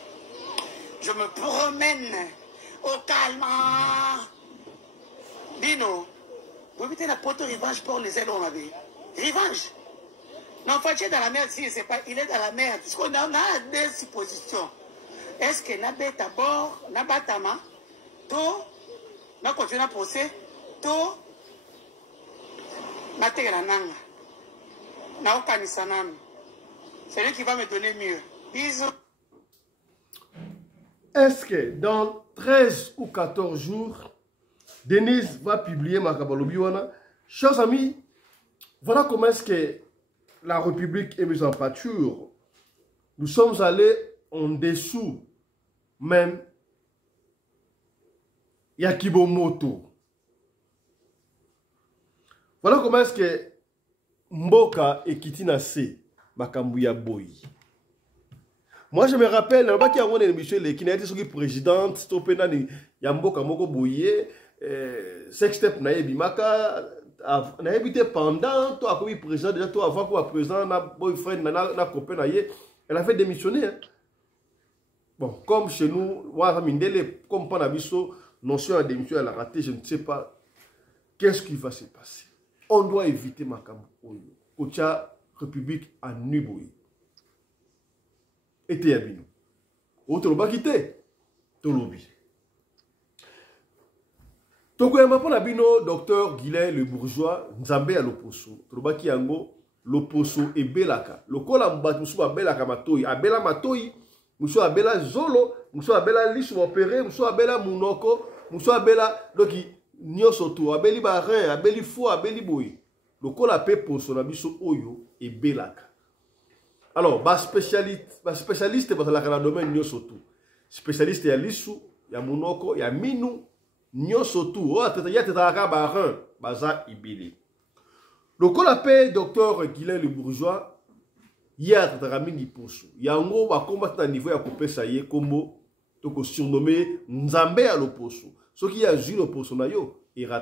Je me promène au calme. Bino, vous mettez la porte revanche pour les aides, on avait. Revanche. Non, Fatih dans la merde, si c'est pas, il est dans la merde. Parce qu'on a des suppositions. Est-ce que Nabé d'abord, Nabatama, to, na continue à procès, to, na tegananga, na okanisanami. C'est lui qui va me donner mieux. Bisous. Est-ce que dans 13 ou 14 jours, Denise va publier Makabalobiwana? Chers amis, voilà comment est-ce que la République est mise en pâture. Nous sommes allés en dessous même Yakibomoto. Voilà comment est-ce que Mboka et Kitina C. Makambuya Boy. Moi, je me rappelle, il y a une émission qui a été présidente, il y a Mboka Moko Boye, Sextep Nayebi Maka, Nayebi pendant, toi, comme président, déjà, toi, avant qu'on président, na boyfriend, na copain, elle a fait démissionner. Hein. Bon, comme chez nous, comme Panabiso, notion à démission, elle a raté, je ne sais pas. Qu'est-ce qui va se passer? On doit éviter Makambu Oyo. Kocha République à Nuboui. Et Théabino. Autre va quitter. Tolobi. Tokoyama pour Nabino, docteur Guilain le bourgeois, Nzambe à l'Oposo. Tolobaki yango, l'Oposo et Belaka. Le Kolambat, Moussou a Belaka Matoi, a Bela Matoi, Moussou a Bela Zolo, Moussou a Bela Lisu opéré, Moussou a Bela Mounoko, Moussou a Bela, donc Nyosoto, a Beli Barin, a Beli Fou, a Beli Boy. Le Kolapé Poso, Nabiso Oyo et Belaka. Alors, spécialiste dans le domaine Nyosoto. Spécialiste, il y a Lisu, il y a Mounoko, il y a Minou. Nyosotu, il y a Tetaraka Barin, Baza Ibili. Le colapé, docteur Guilain le bourgeois, il y a Tataramingi Poso. Il y a un gros combattre à niveau à couper ça y est, comme tu surnommé Nzambe à l'Oposo. Ce qui a vu l'Oposo, il a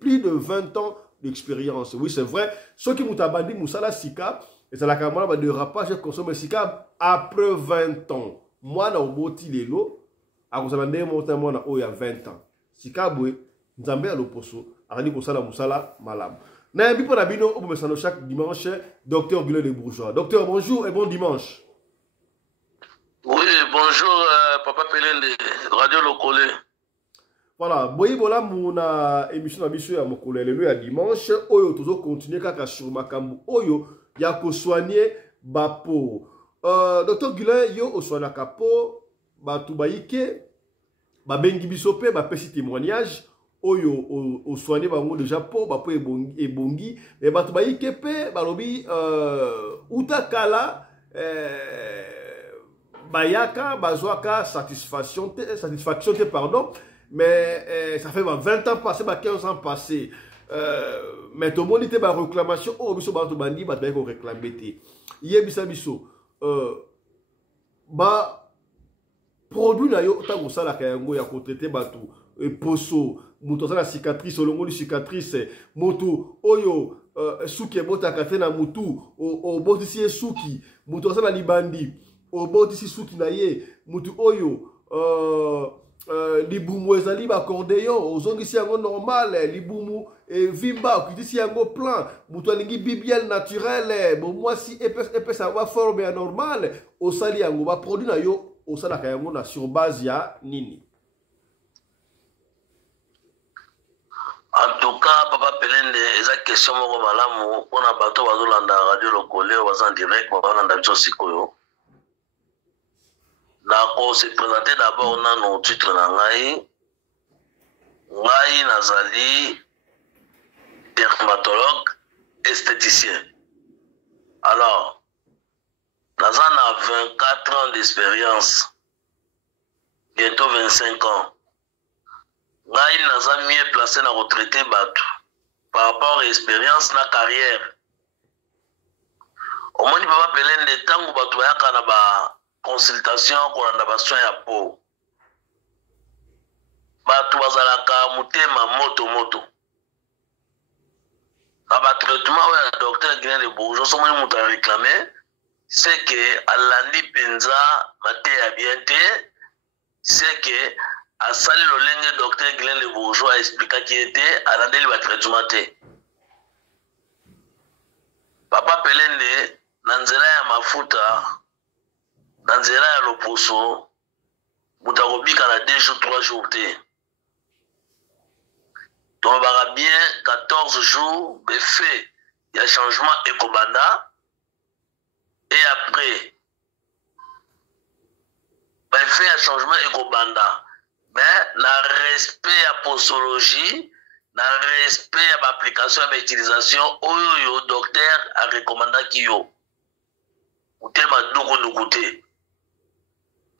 plus de 20 ans d'expérience. Oui, c'est vrai. Ceux qui m'ont abandonné, Moussala Sika, et c'est la camarade de rapage, j'ai consommé Sika après 20 ans. Moi, dans le boti les lots, à vous avez monté il y a 20 ans. Sikabwe, Nzambe à l'Oposo, Arani Kosala Moussala, Malam. N'ayez pas d'abino, on peut chaque dimanche, docteur Guilain le bourgeois. Docteur, bonjour et bon dimanche. Oui, bonjour, Papa Pelende, Radio Locolé. Voilà, boyi bola muna émission d'ambition à Mokole, le à dimanche, Oyo, toujours continuer kaka sur Makambu, Oyo, yako soigner Bapo. Docteur Guilain, yo, au soigner Kapo, Batubaïke, Babengi Bisope, Bapesi témoignage, Oyo, au soigner Bango de Japon, Bapo et Bongi, et Batubaïke, Balobi, Utakala, Bayaka, Bazwaka, satisfaction, pardon. Mais ça fait 20 ans passés, 15 ans passés. Mais tout le monde était en réclamation. Oh, biso ba bandi, ba ko réclamer. Yé bisa biso. Ba produit na yo ta gosala ka yango ya ko traiter batu poso, moto za la cicatrice, olongo li cicatrice, moto oyo suki bota ka na mutu, o botisi suki, moto za na libandi, o botisi suki na ye, mutu oyo libumu ezali ba accordéon ozongisi yango normal libumu vimba okitisi yango plan mutu alingi bibiel naturel bon moi si epes savoir forme ya normal osali yango ba produit na yo osalaka yango na sur base ya nini? En tout cas, Papa Pelende, eza question moko malamu pona bato bazolanda Radio Locolé en direct bazolanda biso sikoyo. D'accord, se présenter d'abord dans nos titres Ngai Nazali, dermatologue, esthéticien. Alors, Nazan a 24 ans d'expérience, bientôt 25 ans. Ngai Nazan mieux placé dans retraité Batu par rapport à l'expérience na carrière. Au moins, Papa Pelende, tant que Batu yaka na ba consultation pour la bastion ya po batu bazalaka mutema moto na ba traitement ya docteur Guilain le bourgeois somo mutu a réclamé c'est que alandi penza mate ya bien te c'est que asali lolenge docteur Guylaine Le Bourgeois expliqua qui était alandeli ba traitement te. Papa Pelende na nzela ya mafuta na nzela ya loposo mutakobika na 2 jours 3 jours te. Tobaka bien 14 jours de fait il y a changement ekobanda et après ben fait un changement ekobanda mais na respect à posologie na respect à l'application à l'utilisation oyo docteur a recommandé ki yo utema duku te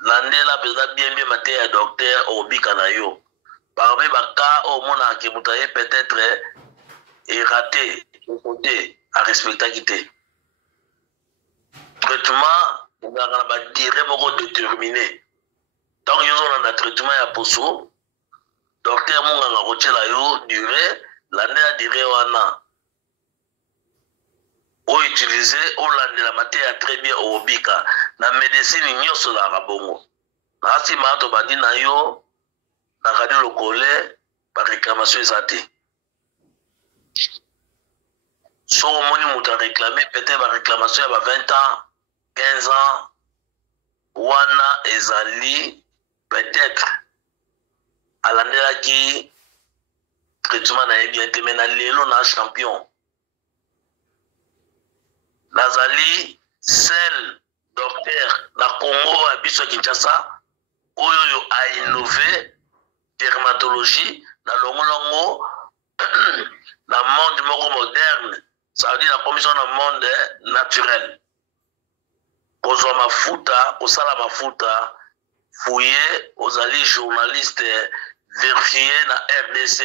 landela pesa bien mate ya docteur obika na yo parmi baka au mona ki mutaye peut-être est raté au côté à respecter quitté traitement on a dire moko déterminé donc yo on a traitement ya poso docteur monga nga kochela yo durée l'année a duré wana o utiliser o landela matière très bien o bika na médecine nyonso la rabongo na si mato bandi na yo na radio lokole par réclamation ezate so moni muta réclamer peut-être ba réclamation ya 20 ans 15 ans wana ezali peut-être à l'année qui traitement na bien te mena lelo na champion nazali seul docteur na Congo à biso Kinshasa oyo a innové dermatologie na longo na monde moko moderne ça veut dire la commission na monde naturel kozwa mafuta osala mafuta fouiller ozali journaliste vérifié na RDC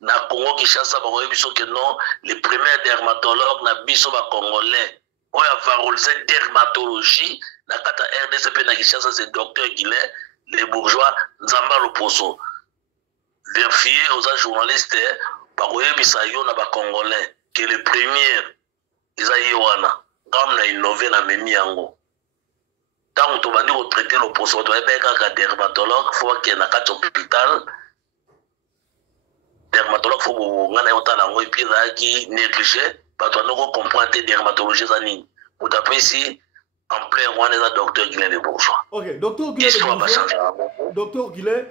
na Congo Kinshasa ba biso que non les premiers dermatologues na biso ba congolais oyo a valorisé dermatologie na kata RDC pe na Kinshasa c'est docteur Guylaine Le Bourgeois Nzamba Loposo vérifié aux journalistes ba bisa yo na ba congolais que les premiers isaïe wana comme na innové na memi yango. Tant que tu vas dire traiter l'opposition, tu vas être un dermatologue, il faut qu'il y ait un hôpital. Dermatologue, il faut que tu aies négligé, parce que tu ne comprends pas les dermatologies. Vous tapez ici, en plein roi, les docteur Guylaine Le Bourgeois. Ok, docteur Docteur Guylaine,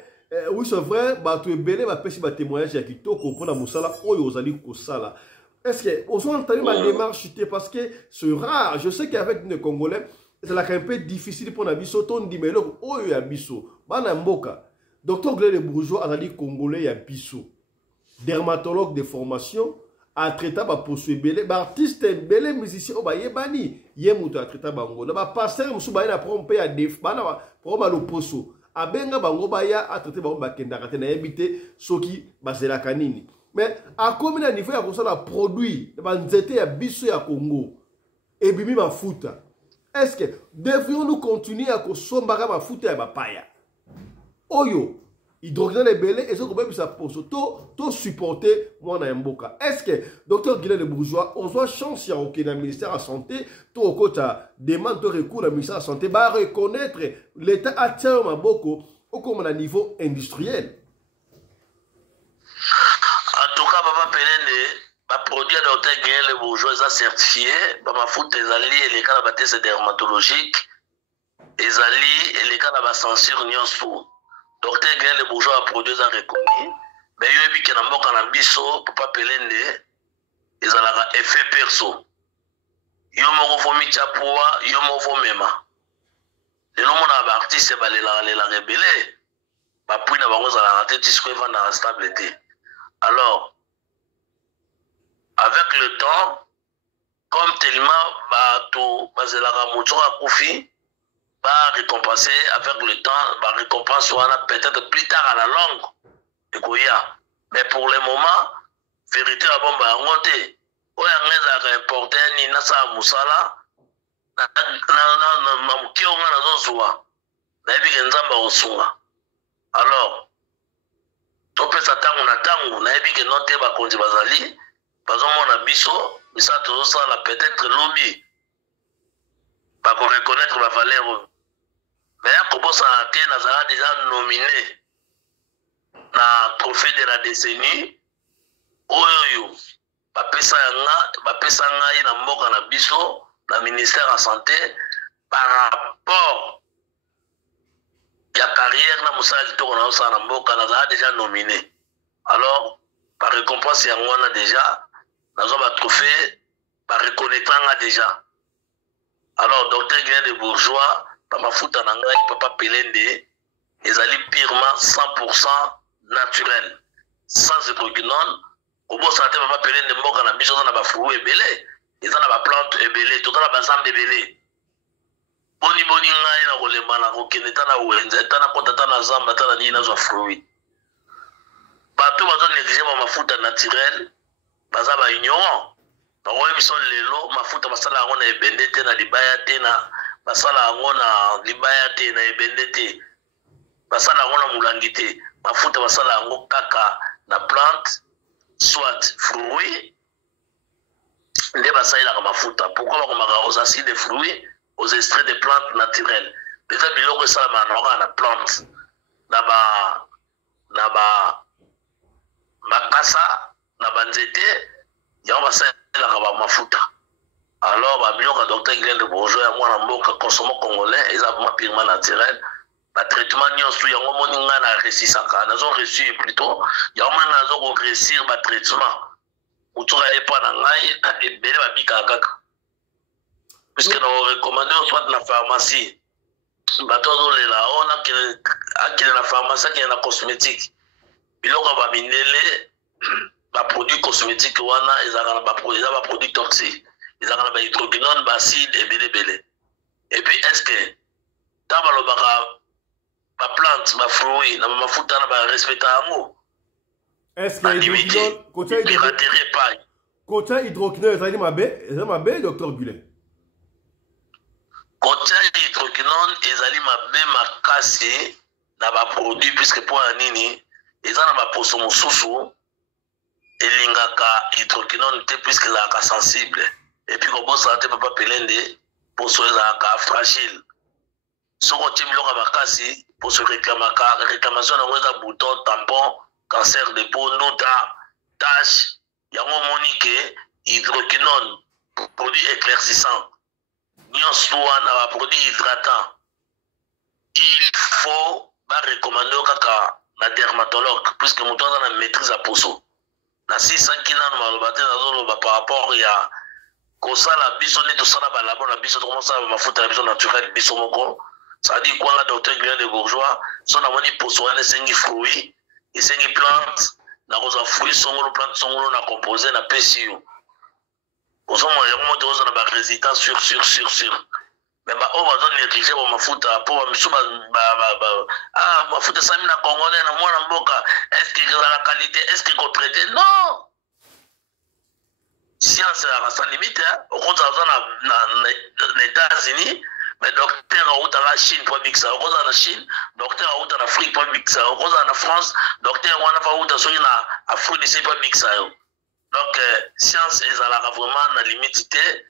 oui, c'est vrai, tu es belé, tu as témoignage à Kito, pour la Moussala, ou Yozali Kosala. Est-ce que, vous avez entendu ma démarche, parce que c'est rare, je sais qu'avec les Congolais, c'est un peu difficile pour Nabiso, ton dit, mais là, oh, il y a Bisso. Banamboka. Docteur Guylaine Le Bourgeois a dit Congolais, il y a Bisso. Dermatologue de formation, a traité par possible, artiste, belé musicien, oh, bah, yebani, yemuto a traité bango. Ba pasteur, moussouba, na prompe à def, bana, prompe à l'opposo. A benga bango, baya, a traité bango, bakenda, katena, habité, soki, basela kanini. Mais, à combien de niveau, il y a comme ça, la produit, il y a Bisso, il y a Congo. Et bimi, ma foute. Est-ce que devrions-nous continuer à consommer ma foute à ma paille? Oyo, hydrogène est belé et ce qu'on peut ça pour tout supporter moi na mboka. Est-ce que docteur Guylaine Le Bourgeois, on doit chance à aucun ministère de la santé, tout au côté demande de recours au ministère de la santé, va reconnaître l'État à tiers ma boko au comme à niveau industriel. En tout cas, papa Pelende. Produit à docteur Guylaine Le Bourgeois certifié, ma foute les alliés et les cas de test dermatologique, les alliés et les cas de censure nyonso. Docteur Guylaine Le Bourgeois a produit un reconnu, mais il y a eu qui n'a pas qu'un biso pour pas pelende, ils ont un effet perso. Yo mo fo mi chapoa, yo mo fo mema. Les noms mon artiste ba la rebelle, ba puis na bango za la raté tisco va na stabilité. Alors avec le temps, comme tellement tout bazelaka mutsora koufi, va récompenser avec le temps, va récompenser peut-être plus tard à la longue. Ekoya. Mais pour le moment, vérité à bomba ngote. Oya ngeza importer ni nasa musala na mukio ngana zozwa. Na ebi nzamba osunga. Alors, topesa tangu na tangu na ebi ke note ba konzi bazali. Par exemple, on a biso, mais ça tout ça peut-être lobby. Pas pour reconnaître ma valeur. Mais comment ça a été déjà nominé trophée de la décennie oyo bapesa ngai na mboka na biso na ministère de la santé par rapport ya carrière na mosala kitoko na osala na mboka nazala déjà nominé. Alors par récompense yango wana déjà nazwa batrophée bareconnaîtranga déjà. Alors docteur Guilain de Bourgeois bamafuta na ngai papa Pelende ezali purement 100% naturel sans hydroquinone. Obosala te papa Pelende mboka na biso na bafruit ebele eza na baplante ebele tozala bazambe ebele boni ngai na kolemba na kokende ta na wenze ta na kota ta na zamba ta na nini nazwa fruit bato bazo néglige bamafuta naturel baza ba ignorant bakoyi biso lelo mafuta basala yango na ebende te na libaya te na basala yango na libaya te na ebende te basala yango na mulangi te mafuta basala yango kaka na plante soit fruit nde basalelaka mafuta. Pourquoi bakomaka aux acides de fruits aux extraits de plantes naturelles déjà biloko esalamaka na kaka na plante na makasa na banzete yango basalelaka bamafuta. Alors babiloko ya docteur Guilain de Bourgeois ya mwana mboka consommant congolais eza vraiment purement naturel. Batraitement nyonso yango moni ngai na resisaka nazo réussir plutôt yango moni nazo koréussir batraitement utoka epa na ngai ebele babikaka kaka puisque na recommandé soit na pharmacie bato azolela on akende na pharmacie akende na cosmétique biloko bamindele baproduit cosmétique wana ezalaka na baproduit toxique ezalaka na bahydroquinone baacide ebelebele. Et puis est-ce que ta balobaka baplante bafruit na bamafuta na barespecta yango est-ce que côté hydroquinone ezali mabe docteur Guilain? Côté hydroquinone ezali mabe makasi na baproduit puisque po ya nini eza na baposo mosusu elingaka hydroquinone te puisque ezalaka sensible. Et puis kobosala te papa Pelende poso ezalaka fragile soko otie biloko ya makasi poso réclamation yango eza bouton tampon cancer de peau nota tache yango omoni ke hydroquinone produit éclaircissant nyonso wana baproduit hydratant il faut barecommande kaka na dermatologue puisque moto aza na maîtrise ya poso na sisaki nano maloba te nazoloba par rapport ya kosala biso nde tosala balabo na biso tokomosala bamafuta ya biso naturel biso moko c'est-à-dire kwanga docteur Guilain de Bourgeois so namoni poso wana esengi fruit esengi plante nakozwa fruit songolo plante songolo na composé na pesi yo ozomona yango moto oza na barésultat sur mais baoyo bazo néglige bamafuta mpo bamisu mafuta esami na congolais na mwana mboka est-ce que ezala qualité est-ce que kotraite non science ezalaka sans limite okozala aza na États-Unis mais docteur autala Chine po mixa okozala na Chine docteur auta na Afrique po mixa okozala na France docteur wana fa auta soki na Afrique d'ici po mixa yo. Donc science ezalaka vraiment na limite te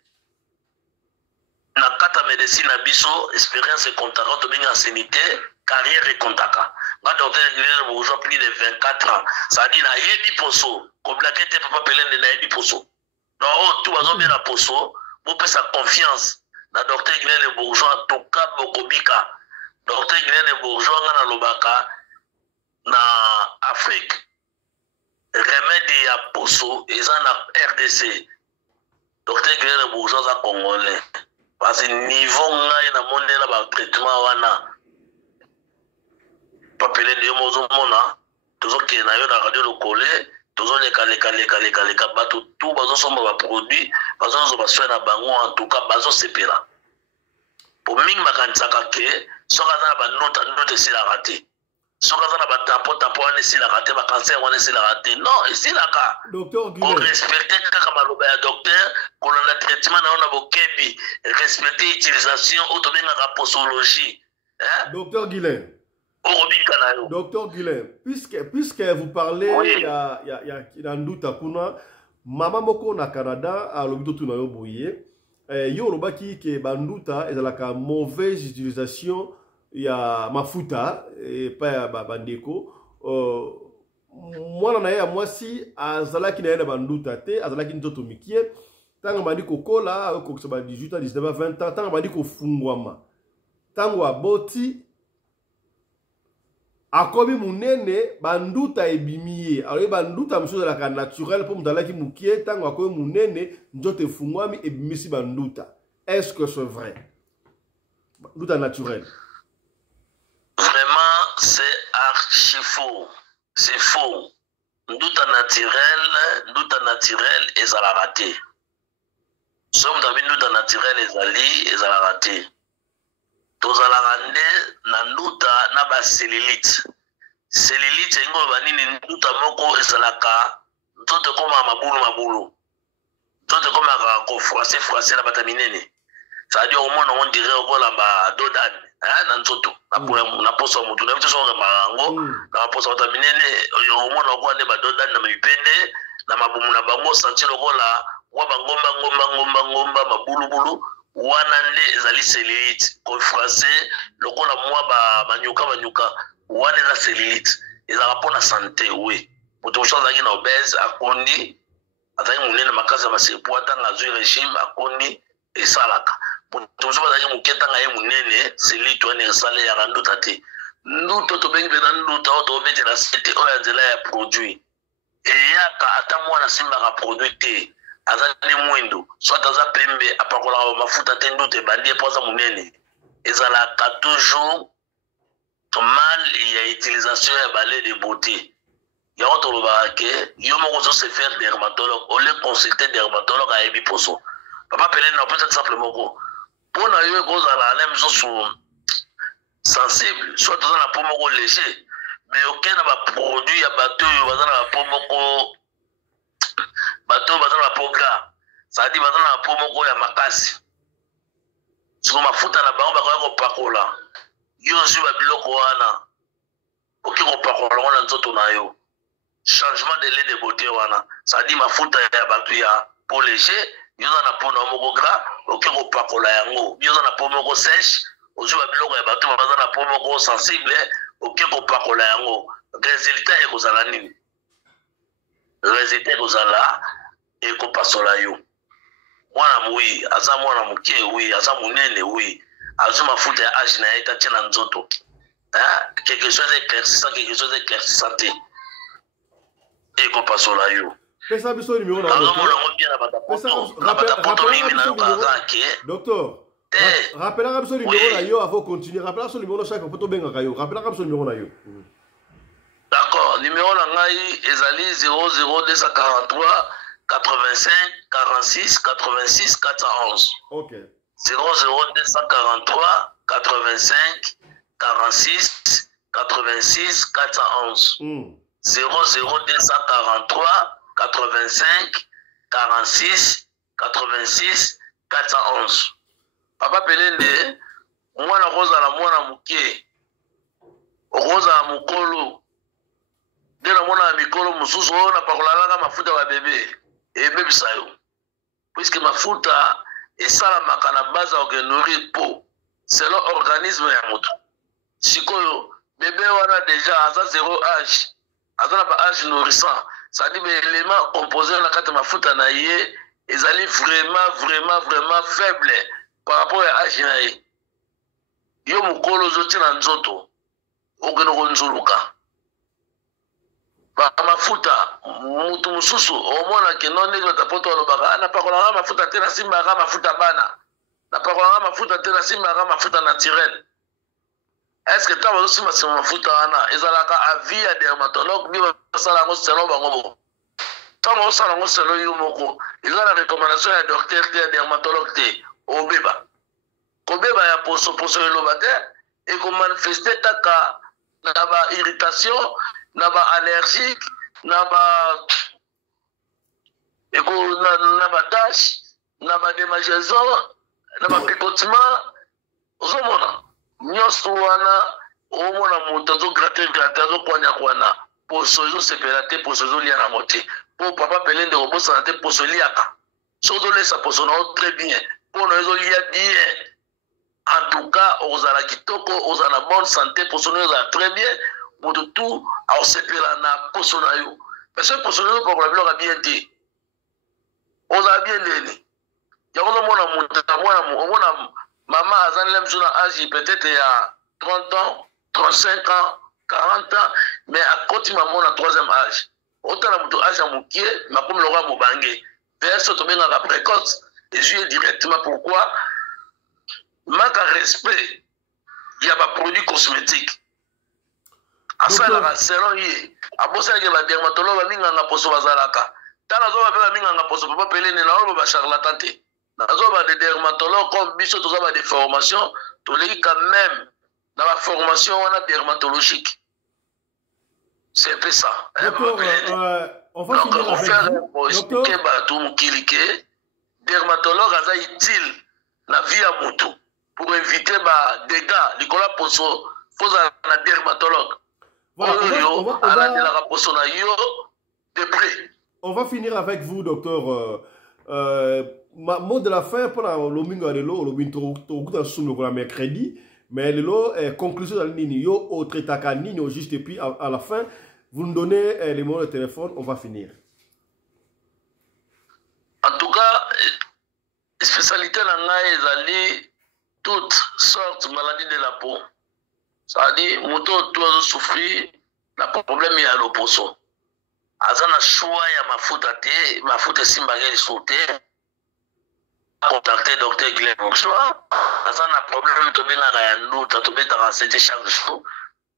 na kata médecine na biso expérience ekontaka tobenga ancienneté carrière ekontaka nga docteur Guilain de Bourgeois plus de 24 ans c'est-à-dire na yebi poso koblake te papa Pelende na yebi poso donc tout bazobela poso bopesa confiance na docteur Guilain de Bourgeois toka bokobika docteur Guilain de Bourgeois nga nalobaka na Afrique remède ya poso eza na RDC docteur Guilain de Bourgeois aza congolais parce que niveau ngai na mondela batraitement wana papelende yo mozomona tozokende na yo na radio lokole tozoleka bato tu bazosomba baproduit bazozwa baswe na bango en tout cas bazosepela po mingi makanisaka ke soki aza na banota esilaka te soki aza na batapo wana esilaka te bakanser wana esilaka te non esilaka korespecte kaka maloba ya docteur kolanda traitement na yo na bokebi respecte utilisation oyo tobengaka posologie docteur Guilain. Docteur Guilain, puisque vous parlez, il y a un doute à Kuna, maman moko na Canada, à l'hôpital tout na yo boye, yo loba ki ke banduta et la mauvaise utilisation, il y a mafuta et pas bandeko, mwana na ye ya mwasi azalaki na ye na banduta te azalaki nzoto mikie ntango bandi kokola akokisa ba 18 ans 19 ans 20 ans ntango bandi kofungwama ntango aboti akomi munene banduta ebimi ye alors banduta mosusu ezalaka naturel mpo moto alaki mokie ntango akomi munene nzoto efungwami ebimisi banduta est-ce que c'est vrai banduta naturel vraiment c'est archi faux c'est faux nduta naturel ezalaka te so moto abi nduta naturel ezalaka te tozalaka nde na nduta na baselilite selilite engo oloba nini nduta moko ezalaka nzoto ekoma mabulu nzoto ekomaka kofrase na bata minene c'est-à-dire omona on dirait okola badodane na nzoto na poso ya motu na biso sokemaka yango na poso ya bata minene omona okola nde badodane na mipende na mabumu na bango santi lokola wa bangomba mabulubulu wana nde ezali selilite kofrase lokola mwa banyuka wana eza selilite ezalaka mpona sante we moto mosusu azalaki na obese akondi azalaki monene makasi ya basepo atanga azwi régime akondi esalaka moto mosusu azalaki moke tanga ye monene selilite wana esaleyaka nduta te nduta tobengi mpena nduta oyo tobetela sete oyo ya nzela ya produit eyaka ata mwana asimbaka produit te aza ne mwindo soit aza pembe apakolaka mafuta te nduta ebandi ye mpo aza monene ezalaka toujours mal ya utilisation ya balai de beauté yango tolobaka ke yo moko ozose faire dermatologue ole consulter dermatologue ayebi poso papa peleni na opesa exemple moko mpo na yo ekozala ale mosusu sensible soit toza na po moko léger mais oke na baproduit ya bato oyo baza na bapo moko bato baza na bapo gras sadi baza na bapo moko ya makasi siko mafuta na bango bakoya kopakola yo ozwi babiloko wana oke kopakola ngo na nzoto na yo changement de lait de beauté wana sadi mafuta ya bato ya po léger yo oza na po na moko gras oke kopakola yango yo oza na po moko sèche ozwi babiloko ya bato baza na po moko sensible oke kopakola yango résultat ekozala nini résultat ekozala ekopasola yo mwana mwi aza mwana moke wi aza monene wi azwi mafuta ya age na ye tatie na nzoto quelque chose éclaircissant te ekopasola yo pesa biso numéro na docteur rappelaka biso numéro na yo avant continuer rappelaka biso numéro chaque fois tobengaka yo rappelaka biso numéro na yo d'accord numéro na ngai ezali 00243 85 46 86 411 ok 00243 85 46 86 411 00243 85 46 86 411 papa pelende mwana kozala mwana moke okozala mokolo nde namona na mikolo mosusu oyo napakolalaka mafuta ya bebe ebebisa yo puiske mafuta esalamaka na base ya konourrir po selon organisme ya moto sikoyo bebe wana deja aza 0 age aza na ba age nourrissant sadi baélément composé na kati ya mafuta na ye ezali vraiment faible par rapport ya age na ye yo mokolo ozotia na nzoto okende konzuluka mafuta mutu mosusu omona ke non ndenge tapoto alobaka napakolanga mafuta te nasimbaka mafuta bana napakolanga mafuta te nasimbaka mafuta naturel est-ce que ntango ozosimba nsima mafuta wana ezalaka avis ya dermatologue mbi basala yango selo bango moko ntango osala yango selo yo moko eza na recommandation ya docteur te ya dermatologue te obeba kobeba ya poso eloba te ekomanifeste kaka na bairritation na baallergique na batache na badémangeaison na bapicotement ozomona nyonso wana omona moto azogratte azokwanyakwana poso ezosepela te poso ezolia nango te mpo papa pelende kobosana te poso eliaka so ozolesa poso na yo très bien mpo na ezolia bien en tout cas ozala kitoko ozala na bonne santé poso na yo ezala très bien moto tout aosepela na poso na yo mais ce poso na yo pakola biloko bien te ozala bien nini yango ozomona moto omona mama azali lem so na âge peut-être ya 30 ans 35 ans 40 ans mais akoti mama na 3e âge otala moto âge ya mokie makomi lokola mobange verse tobengaka précoce ezwi directement pourquoi manque à respect il y a des produits cosmétiques asalaka selon ye abosalaki badermatologue baminganga poso bazalaka tala azoba mpe baminganga poso papa pelene na oloba bacharlatan te nazoba de dermatologue comme biso toza badeformation toleki quand même na baformation wana dermatologique c'est un peu ça on va donc finir avec vous expliquer bato mokili ke dermatologue aza utile na vie ya motu pour éviter ba dégâts likolo poso foza na dermatologue. Voilà, on va finir avec vous, docteur. Mot de la fin pour le mingo de l'eau, le binto le mercredi, mais l'eau conclusion dans le nini yo au traitaka nini juste et puis à la fin vous nous donnez les mots de téléphone, on va finir. En tout cas, spécialité nangai ezali toutes sortes de maladies de la peau. C'est-à-dire, moto tout souffrir na problème ya loposo. Azana choix ya mafuta te, mafuta simbageli soute. Contacter docteur Guilhem Bourgeois. Azana problème to benga ya nduta to beta rasete chaque jour.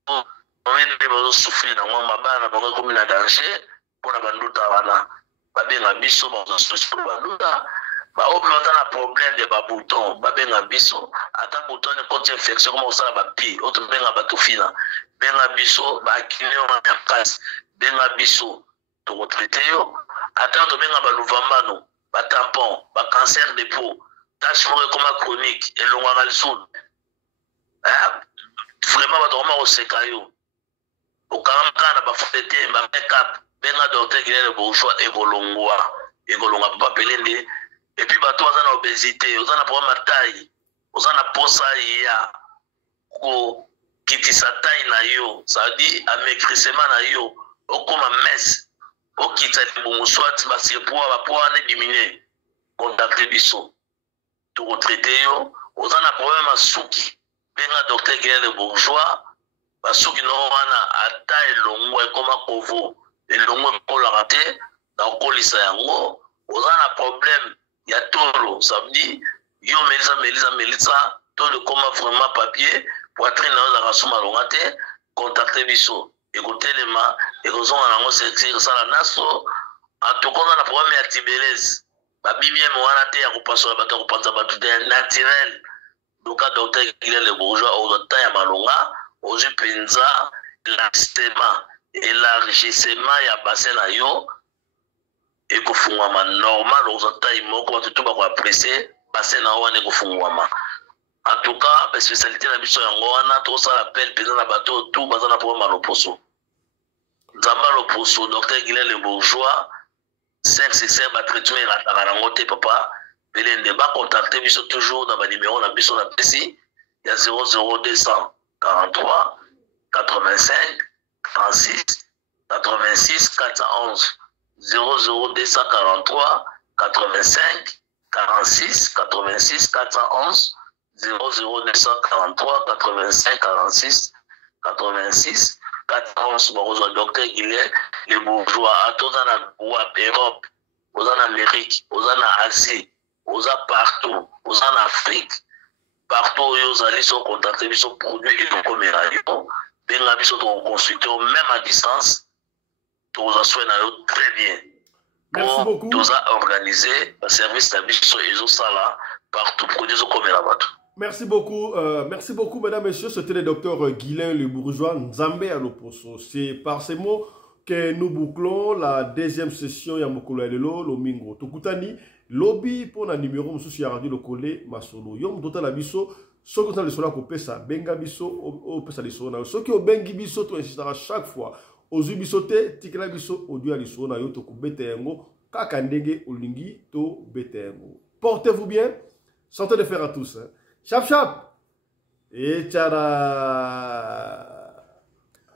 Pour même de souffrir na mwa mabana bango comme na danger pour na banduta wana. Ba benga biso ba solution banduta. Ba oblota na problème de ba bouton, ba benga biso, ata bouton ne contient infection comme ça ba pi, autre benga ba tofina. Benga biso ba kiné en place, benga biso to retraiter yo, ata to benga ba louvambano, ba tampon, ba cancer de peau, tache comme chronique et longa soul. Vraiment ba dorma au sekayo. Au kana ba fete ba make-up, benga docteur Guilhem Bourgeois et bolongwa, et bolonga pa pelende. Et puis, bateau, on a obésité, on a problème de taille, on a posa ya, qui tisse sa taille na yo, ça veut dire amaigrissement na yo, on comme un mess, on quitte le bon soit, bah c'est pour ne diminuer, contacter biso, tout retraiter yo, on a problème à souki, bien la docteur Guilhem Bourgeois, bah souki non on a taille longue comme un covo, et longue pour la rater, dans le colis yango, on a un problème. Il y a tolo, ça veut dire, yo melisa, tout le comment vraiment papier, pour être dans la race malongate, contacter biso, écouter les mains, et que son en c'est ça la naso, en tout cas, on a problème à Tibérez, la Bible moanate, à repasser la bataille, repenser à bataille naturel, donc à docteur Guilhem Bourgeois, au taille à malonga, aux penza, élargissement, il y a bassin à yo, et que fungwama normal aux taille moko tout ba ko apprécier passer na wana ko fungwama en tout cas la spécialité na biso yango wana to ça l'appel pesa na bateau tout bazana pour maloposo nzamba loposo docteur Guilhem Bourgeois 565 ba traitement la tarango te papa belende ba contacter biso toujours dans ba numéro na biso na pesi ya 00243 85 36 86 411 00243 85 46 86 411 00243 85 46 86 411 Barozo docteur Guilhem Bourgeois à tous en Europe, aux en Amérique, aux en Asie, aux partout, aux en Afrique, partout où allez sont contactés, ils sont produits et nous commérations, ils sont consultés même à distance. Tout ça soit très bien. Merci beaucoup. Tout ça organisé, le service de la ça là, partout produit comme là-bas. Merci beaucoup, mesdames et messieurs. C'était le docteur Guilhem Bourgeois Nzambe à l'Oposo. C'est par ces mots que nous bouclons la deuxième session ya mokolo lelo lomingo. Tokutani lobby pour la numéro mususu ya radio lokole masolo. Yom tota la biso. Ceux qui ont le sola ko pesa benga biso o pesa le sola. Ceux qui ont bengi biso to insistera chaque fois. Ozu bisote tikela biso audio aliso na yo to ko betengo kaka ndenge olingi to betengo. Portez-vous bien. Santé de fer à tous. Hein. Chap chap. Et tchara.